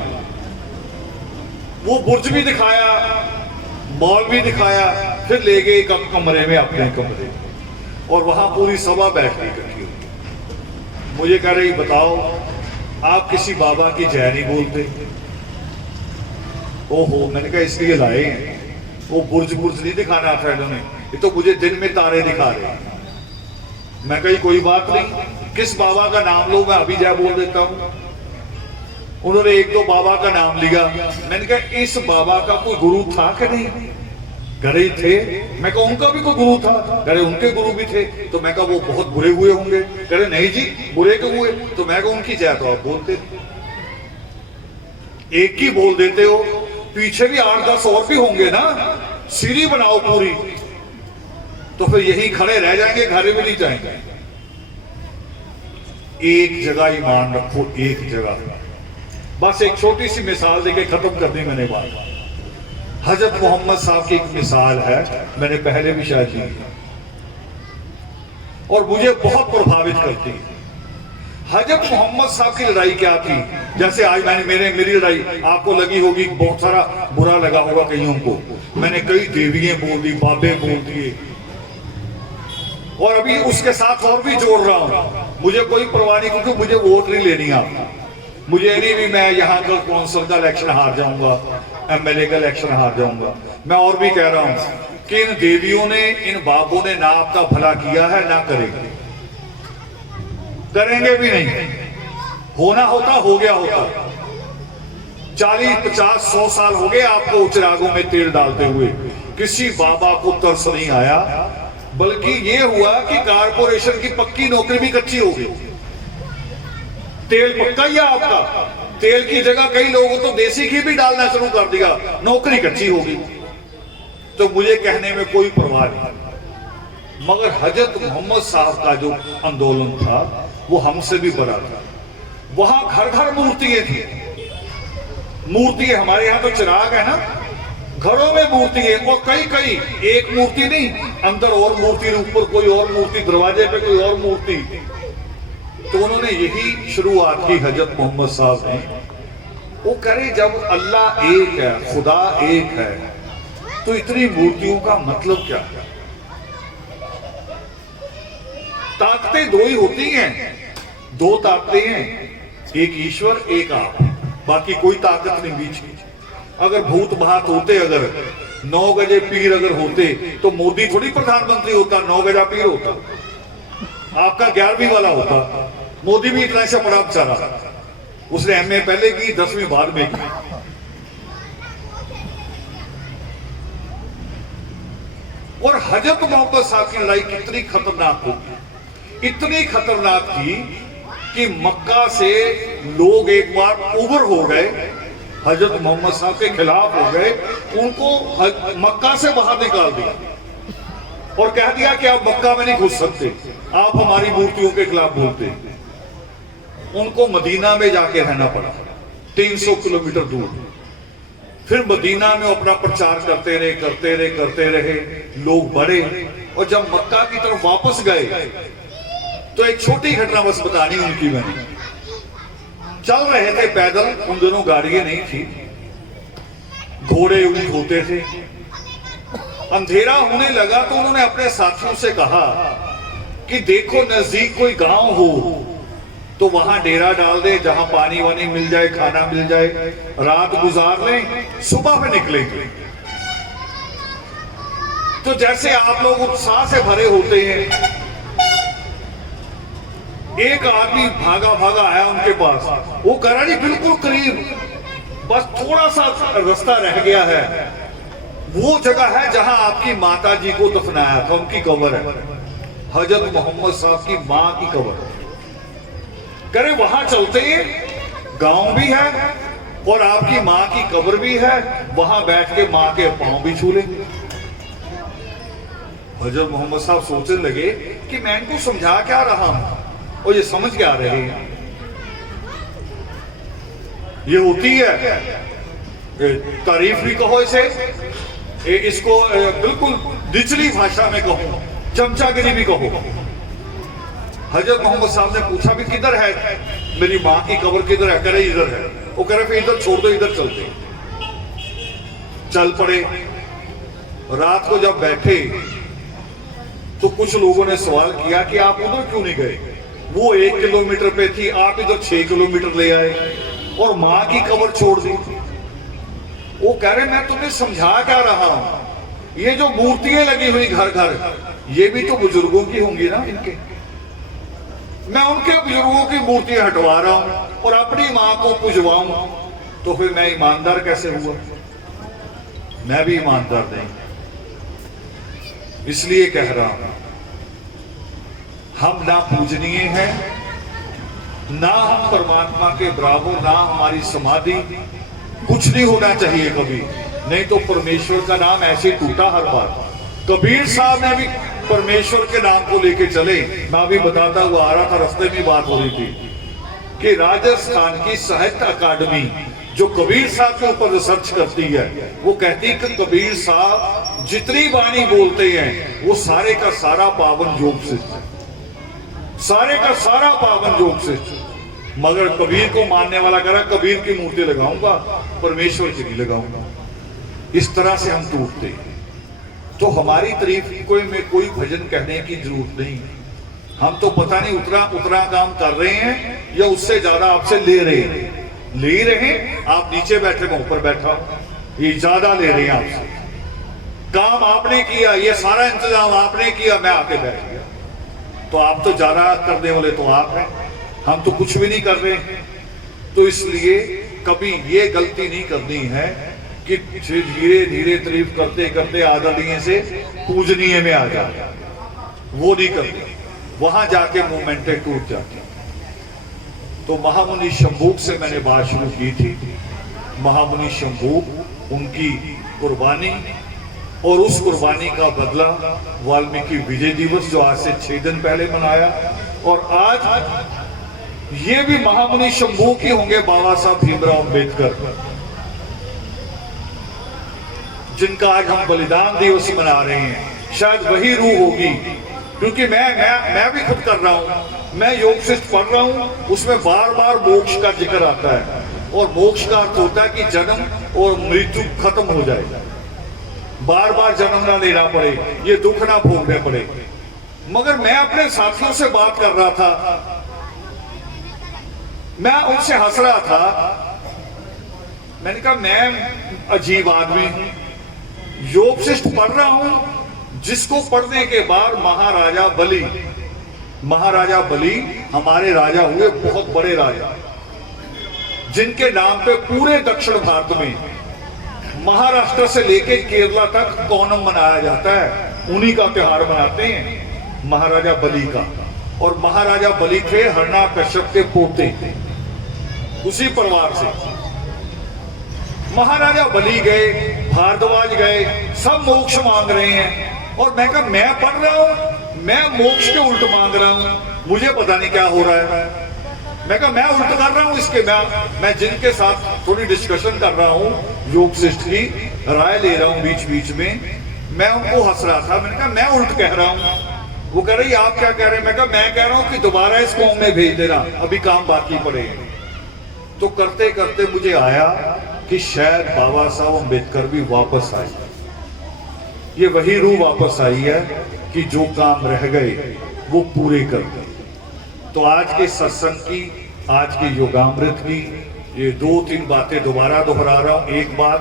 वो बुर्ज भी दिखाया, मॉल भी दिखाया, फिर ले गए एक कमरे में, अपने कमरे, और वहां पूरी सभा बैठ गई इकट्ठी। मुझे कह रही बताओ आप किसी बाबा की जय नहीं बोलते? ओहो, मैंने कहा इसलिए लाए हैं, वो बुर्ज नहीं दिखाना था इन्होंने, ये तो मुझे दिन में तारे दिखा रहे हैं। मैं कही कोई बात नहीं, किस बाबा का नाम लो, मैं अभी जय बोल देता हूं। उन्होंने एक दो बाबा का नाम लिया, मैंने कहा इस बाबा का कोई गुरु था कि नहीं? कह रहे थे। मैं कहा उनका भी कोई गुरु था? कह रहे उनके गुरु भी थे। तो मैं कहा वो बहुत बुरे हुए होंगे? कह रहे नहीं जी, बुरे क्यों हुए? तो मैं कहा उनकी जय तो आप बोलते, एक ही बोल देते हो, पीछे भी 8-10 और भी होंगे ना, सीढ़ी बनाओ पूरी, तो फिर यही खड़े रह जाएंगे, घर भी नहीं जाएंगे। एक जगह ईमान रखो, एक जगह। बस एक छोटी सी मिसाल देके खत्म कर दी मैंने बात। हजरत मोहम्मद साहब की एक मिसाल है, मैंने पहले भी शायद दी और मुझे बहुत प्रभावित करती है। हजरत मोहम्मद साहब की लड़ाई क्या थी? जैसे आज मेरी लड़ाई आपको लगी होगी, बहुत सारा बुरा लगा होगा कईयों को, मैंने कई देवियां बोल दी, बाबे बोल दिए, और अभी उसके साथ और भी जोड़ रहा हूं। मुझे कोई परवाह नहीं, क्योंकि मुझे वोट नहीं लेनी आपकी, मुझे नहीं भी मैं यहाँ का कौंसिल का इलेक्शन हार जाऊंगा, एमएलए का इलेक्शन हार जाऊंगा। मैं और भी कह रहा हूं कि इन देवियों ने, इन बाबों ने ना आपका भला किया है ना करेंगे, करेंगे भी नहीं। होना होता हो गया होता। 40, 50, 100 साल हो गए आपको चिरागों में तेल डालते हुए, किसी बाबा को तरस नहीं आया, बल्कि ये हुआ कि कारपोरेशन की पक्की नौकरी भी कच्ची हो गई। तेल पक्का ही है आपका, तेल की जगह कई लोगों तो देसी घी भी डालना शुरू कर दिया, नौकरी कच्ची हो गई। तो मुझे कहने में कोई परवाह नहीं, मगर हजरत मोहम्मद साहब का जो आंदोलन था वो हमसे भी बड़ा था। वहां घर घर मूर्तियां थी, मूर्ति हमारे यहाँ तो चिराग है ना, घरों में मूर्ति है, और कई एक मूर्ति नहीं, अंदर और मूर्ति, ऊपर कोई और मूर्ति, दरवाजे पे कोई और मूर्ति। तो उन्होंने यही शुरुआत की हजरत मोहम्मद साहब ने। वो करे जब अल्लाह एक है, खुदा एक है, तो इतनी मूर्तियों का मतलब क्या है? ताकतें दो ही होती हैं, दो ताकतें हैं, एक ईश्वर एक आप, बाकी कोई ताकत नहीं बीच की। अगर भूत भात होते, अगर 9 गजे पीर अगर होते, तो मोदी थोड़ी प्रधानमंत्री होता, 9 गजा पीर होता, आपका 11वीं वाला होता। मोदी भी इतना सा बड़ा बेचारा, उसने एमए पहले की, 10वीं बाद में की। और हजरत मोहम्मद साहब की लड़ाई कितनी खतरनाक होगी, इतनी खतरनाक थी कि मक्का से लोग एक बार उबर हो गए, हजरत मोहम्मद साहब के खिलाफ हो गए, उनको मक्का से बाहर निकाल दिया और कह दिया कि आप मक्का में नहीं घुस सकते, आप हमारी मूर्तियों के खिलाफ बोलते। उनको मदीना में जाके रहना पड़ा, 300 किलोमीटर दूर। फिर मदीना में अपना प्रचार करते रहे, लोग बढ़े। और जब मक्का की तरफ वापस गए तो एक छोटी घटना बस बतानी उनकी मैंने। चल रहे थे पैदल, उन दिनों गाड़ियां नहीं थी, घोड़े ऊंट होते थे। अंधेरा होने लगा तो उन्होंने अपने साथियों से कहा कि देखो नजदीक कोई गांव हो तो वहां डेरा डाल दे, जहां पानी वानी मिल जाए, खाना मिल जाए, रात गुजार लें, सुबह में निकलेंगे। तो जैसे आप लोग उत्साह से भरे होते हैं, एक आदमी भागा भागा आया उनके पास। वो कह रहा जी बिल्कुल करीब, बस थोड़ा सा रास्ता रह गया है, वो जगह है जहां आपकी माता जी को दफनाया था, उनकी कब्र है, हजरत मोहम्मद साहब की मां की कब्र। करे वहां चलते हैं, गांव भी है और आपकी मां की कब्र भी है, वहां बैठ के मां के पांव भी छू लेंगे। हजरत मोहम्मद साहब सोचने लगे कि मैं इनको समझा क्या रहा हूं और ये समझ क्या रहे हैं। ये होती है तारीफ भी कहो इसे, इसको बिल्कुल निचली भाषा में कहो, चमचागिरी भी कहो। हजरत मोहम्मद साहब ने पूछा भी किधर है मेरी मां की कब्र, किधर है? करे इधर है। वो कह रहे फिर इधर छोड़ दो, इधर चलते। चल पड़े। रात को जब बैठे तो कुछ लोगों ने सवाल किया कि आप उधर क्यों नहीं गए, वो 1 किलोमीटर पे थी, आप इधर 6 किलोमीटर ले आए और मां की कब्र छोड़ दी। वो कह रहे मैं तुम्हें समझा क्या रहा हूं, ये जो मूर्तियां लगी हुई घर घर, ये भी तो बुजुर्गों की होंगी ना इनके, मैं उनके बुजुर्गों की मूर्तियां हटवा रहा हूं और अपनी मां को पुजवाऊं, तो फिर मैं ईमानदार कैसे हुआ? मैं भी ईमानदार नहीं। इसलिए कह रहा हूं, हम ना पूजनीय हैं, ना हम परमात्मा के बराबर, ना हमारी समाधि, कुछ नहीं होना चाहिए कभी, नहीं तो परमेश्वर का नाम ऐसे टूटा हर बार। कबीर साहब ने भी परमेश्वर के नाम को लेके चले। मैं अभी बताता हुआ आ रहा था, रास्ते में बात हो रही थी कि राजस्थान की साहित्य अकादमी जो कबीर साहब के ऊपर रिसर्च करती है, वो कहती है कि कबीर साहब जितनी वाणी बोलते हैं वो सारे का सारा पावन योग से, सारे का सारा पावन योग से। मगर कबीर को मानने वाला कह रहा कबीर की मूर्ति लगाऊंगा, परमेश्वर की नहीं लगाऊंगा। इस तरह से हम टूटते हैं। तो हमारी तारीफ में कोई भजन कहने की जरूरत नहीं। हम तो पता नहीं उतना काम कर रहे हैं या उससे ज्यादा आपसे ले रहे हैं। आप नीचे बैठे, मैं ऊपर बैठा, ये ज्यादा ले रहे हैं आपसे। काम आपने किया, ये सारा इंतजाम आपने किया, मैं आके बैठ गया। तो आप तो ज्यादा करने वाले तो आप हैं, हम तो कुछ भी नहीं कर रहे। तो इसलिए कभी ये गलती नहीं करनी है कि धीरे धीरे तारीफ करते करते आदरणीय से पूजनीय में आ जाए, वो नहीं करते, वहां जाके मोमेंटें टूट जाती। तो महामुनि शंभूक से मैंने बात शुरू की थी। महामुनि शंभूक, उनकी कुर्बानी और उस कुर्बानी का बदला वाल्मीकि विजय दिवस जो आज से 6 दिन पहले मनाया, और आज ये भी महामुनि शंभूक ही होंगे, बाबा साहब भीमराव अम्बेडकर, जिनका आज हम बलिदान दिवस मना रहे हैं। शायद वही रूह होगी, क्योंकि मैं भी खुद कर रहा हूं, मैं योग शिष्ट पढ़ रहा हूं, उसमें बार बार मोक्ष का जिक्र आता है। और मोक्ष का अर्थ होता है कि जन्म और मृत्यु खत्म हो जाए, बार बार जन्म ना लेना पड़े, ये दुख ना भोगने पड़े। मगर मैं अपने साथियों से बात कर रहा था, मैं उनसे हंस रहा था। मैंने कहा मैं अजीब आदमी हूं, योग शिष्ट पढ़ रहा हूं, जिसको पढ़ने के बाद महाराजा बलि हमारे राजा हुए, बहुत बड़े राजा, जिनके नाम पे पूरे दक्षिण भारत में महाराष्ट्र से लेके केरला तक ओणम मनाया जाता है, उन्हीं का त्योहार मनाते हैं, महाराजा बलि का। और महाराजा बलि थे हिरण्यकश्यप के पोते, उसी परिवार से। महाराजा बलि गए, भारद्वाज गए, सब मोक्ष मांग रहे हैं, और मैं कहा मैं पढ़ रहा हूं, मैं मोक्ष के उल्ट मांग रहा हूं, मुझे पता नहीं क्या हो रहा है। मैं कहा मैं उल्ट कर रहा हूं इसके, मैं जिनके साथ थोड़ी डिस्कशन कर रहा हूं, योग शिष्ट की राय ले रहा हूं बीच बीच में, मैं उनको हंस रहा था। मैंने कहा मैं उल्ट कह रहा हूं। वो कह रही आप क्या कह रहे हैं? मैं कहा मैं कह रहा हूं कि दोबारा इस कौम में भेज देना, अभी काम बाकी पड़े। तो करते करते मुझे आया कि शायद बाबा साहब अम्बेडकर भी वापस आए, ये वही रूह वापस आई है कि जो काम रह गए वो पूरे कर गए। तो आज के सत्संग की, आज के योगामृत की ये 2-3 बातें दोबारा दोहरा रहा हूं। एक बात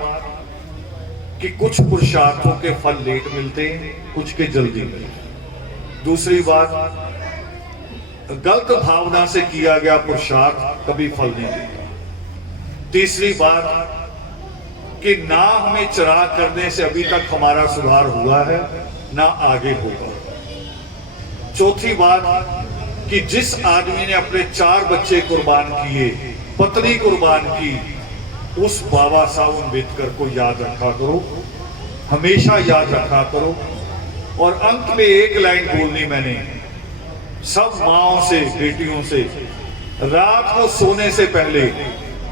कि कुछ पुरुषार्थों के फल लेट मिलते हैं, कुछ के जल्दी मिलते। दूसरी बात, गलत भावना से किया गया पुरुषार्थ कभी फल नहीं देता। तीसरी बात कि ना हमें चिराग करने से अभी तक हमारा सुधार हुआ है, ना आगे होगा। चौथी बात कि जिस आदमी ने अपने 4 बच्चे कुर्बान किए, पत्नी कुर्बान की, उस बाबा साहब अम्बेडकर को याद रखा करो, हमेशा याद रखा करो। और अंत में एक लाइन बोलनी मैंने सब माओं से, बेटियों से, रात को सोने से पहले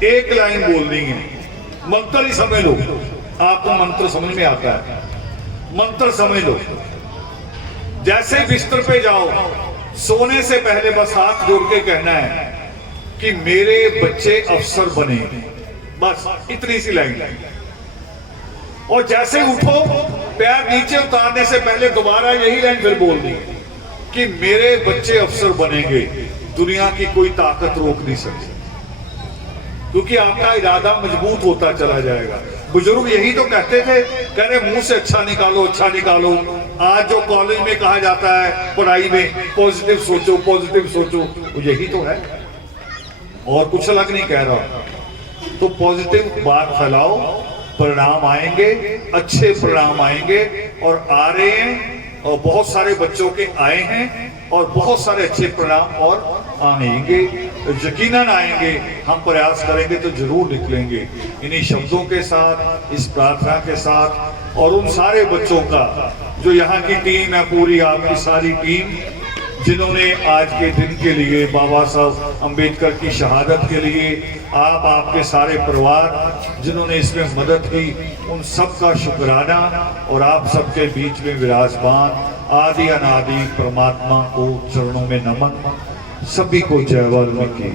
एक लाइन बोलनी है। मंत्र ही समझ लो, आपको मंत्र समझ में आता है, मंत्र समझ लो। जैसे बिस्तर पे जाओ, सोने से पहले बस हाथ जोड़ के कहना है कि मेरे बच्चे अफसर बने, बस इतनी सी लाइन। और जैसे उठो, पैर नीचे उतारने से पहले दोबारा यही लाइन फिर बोलनी कि मेरे बच्चे अफसर बनेंगे, दुनिया की कोई ताकत रोक नहीं सकती, क्योंकि आपका इरादा मजबूत होता चला जाएगा। बुजुर्ग यही तो कहते थे, कह रहे मुंह से अच्छा निकालो, अच्छा निकालो। आज जो कॉलेज में कहा जाता है, पढ़ाई में, पॉजिटिव सोचो, पॉजिटिव सोचो, यही तो है, और कुछ अलग नहीं कह रहा। तो पॉजिटिव बात फैलाओ, परिणाम आएंगे, अच्छे परिणाम आएंगे, और आ रहे हैं, और बहुत सारे बच्चों के आए हैं, और बहुत सारे अच्छे परिणाम और आएंगे, यकीनन आएंगे। हम प्रयास करेंगे तो जरूर निकलेंगे। इन्हीं शब्दों के साथ, इस प्रार्थना के साथ, और उन सारे बच्चों का जो यहाँ की टीम है, पूरी आपकी सारी टीम, जिन्होंने आज के दिन के लिए, बाबा साहब अम्बेडकर की शहादत के लिए, आपके सारे परिवार जिन्होंने इसमें मदद की, उन सब का शुक्राना। और आप सबके बीच में विराजमान आदि अनादि परमात्मा को चरणों में नमन। सभी को जय वाल्मीकि।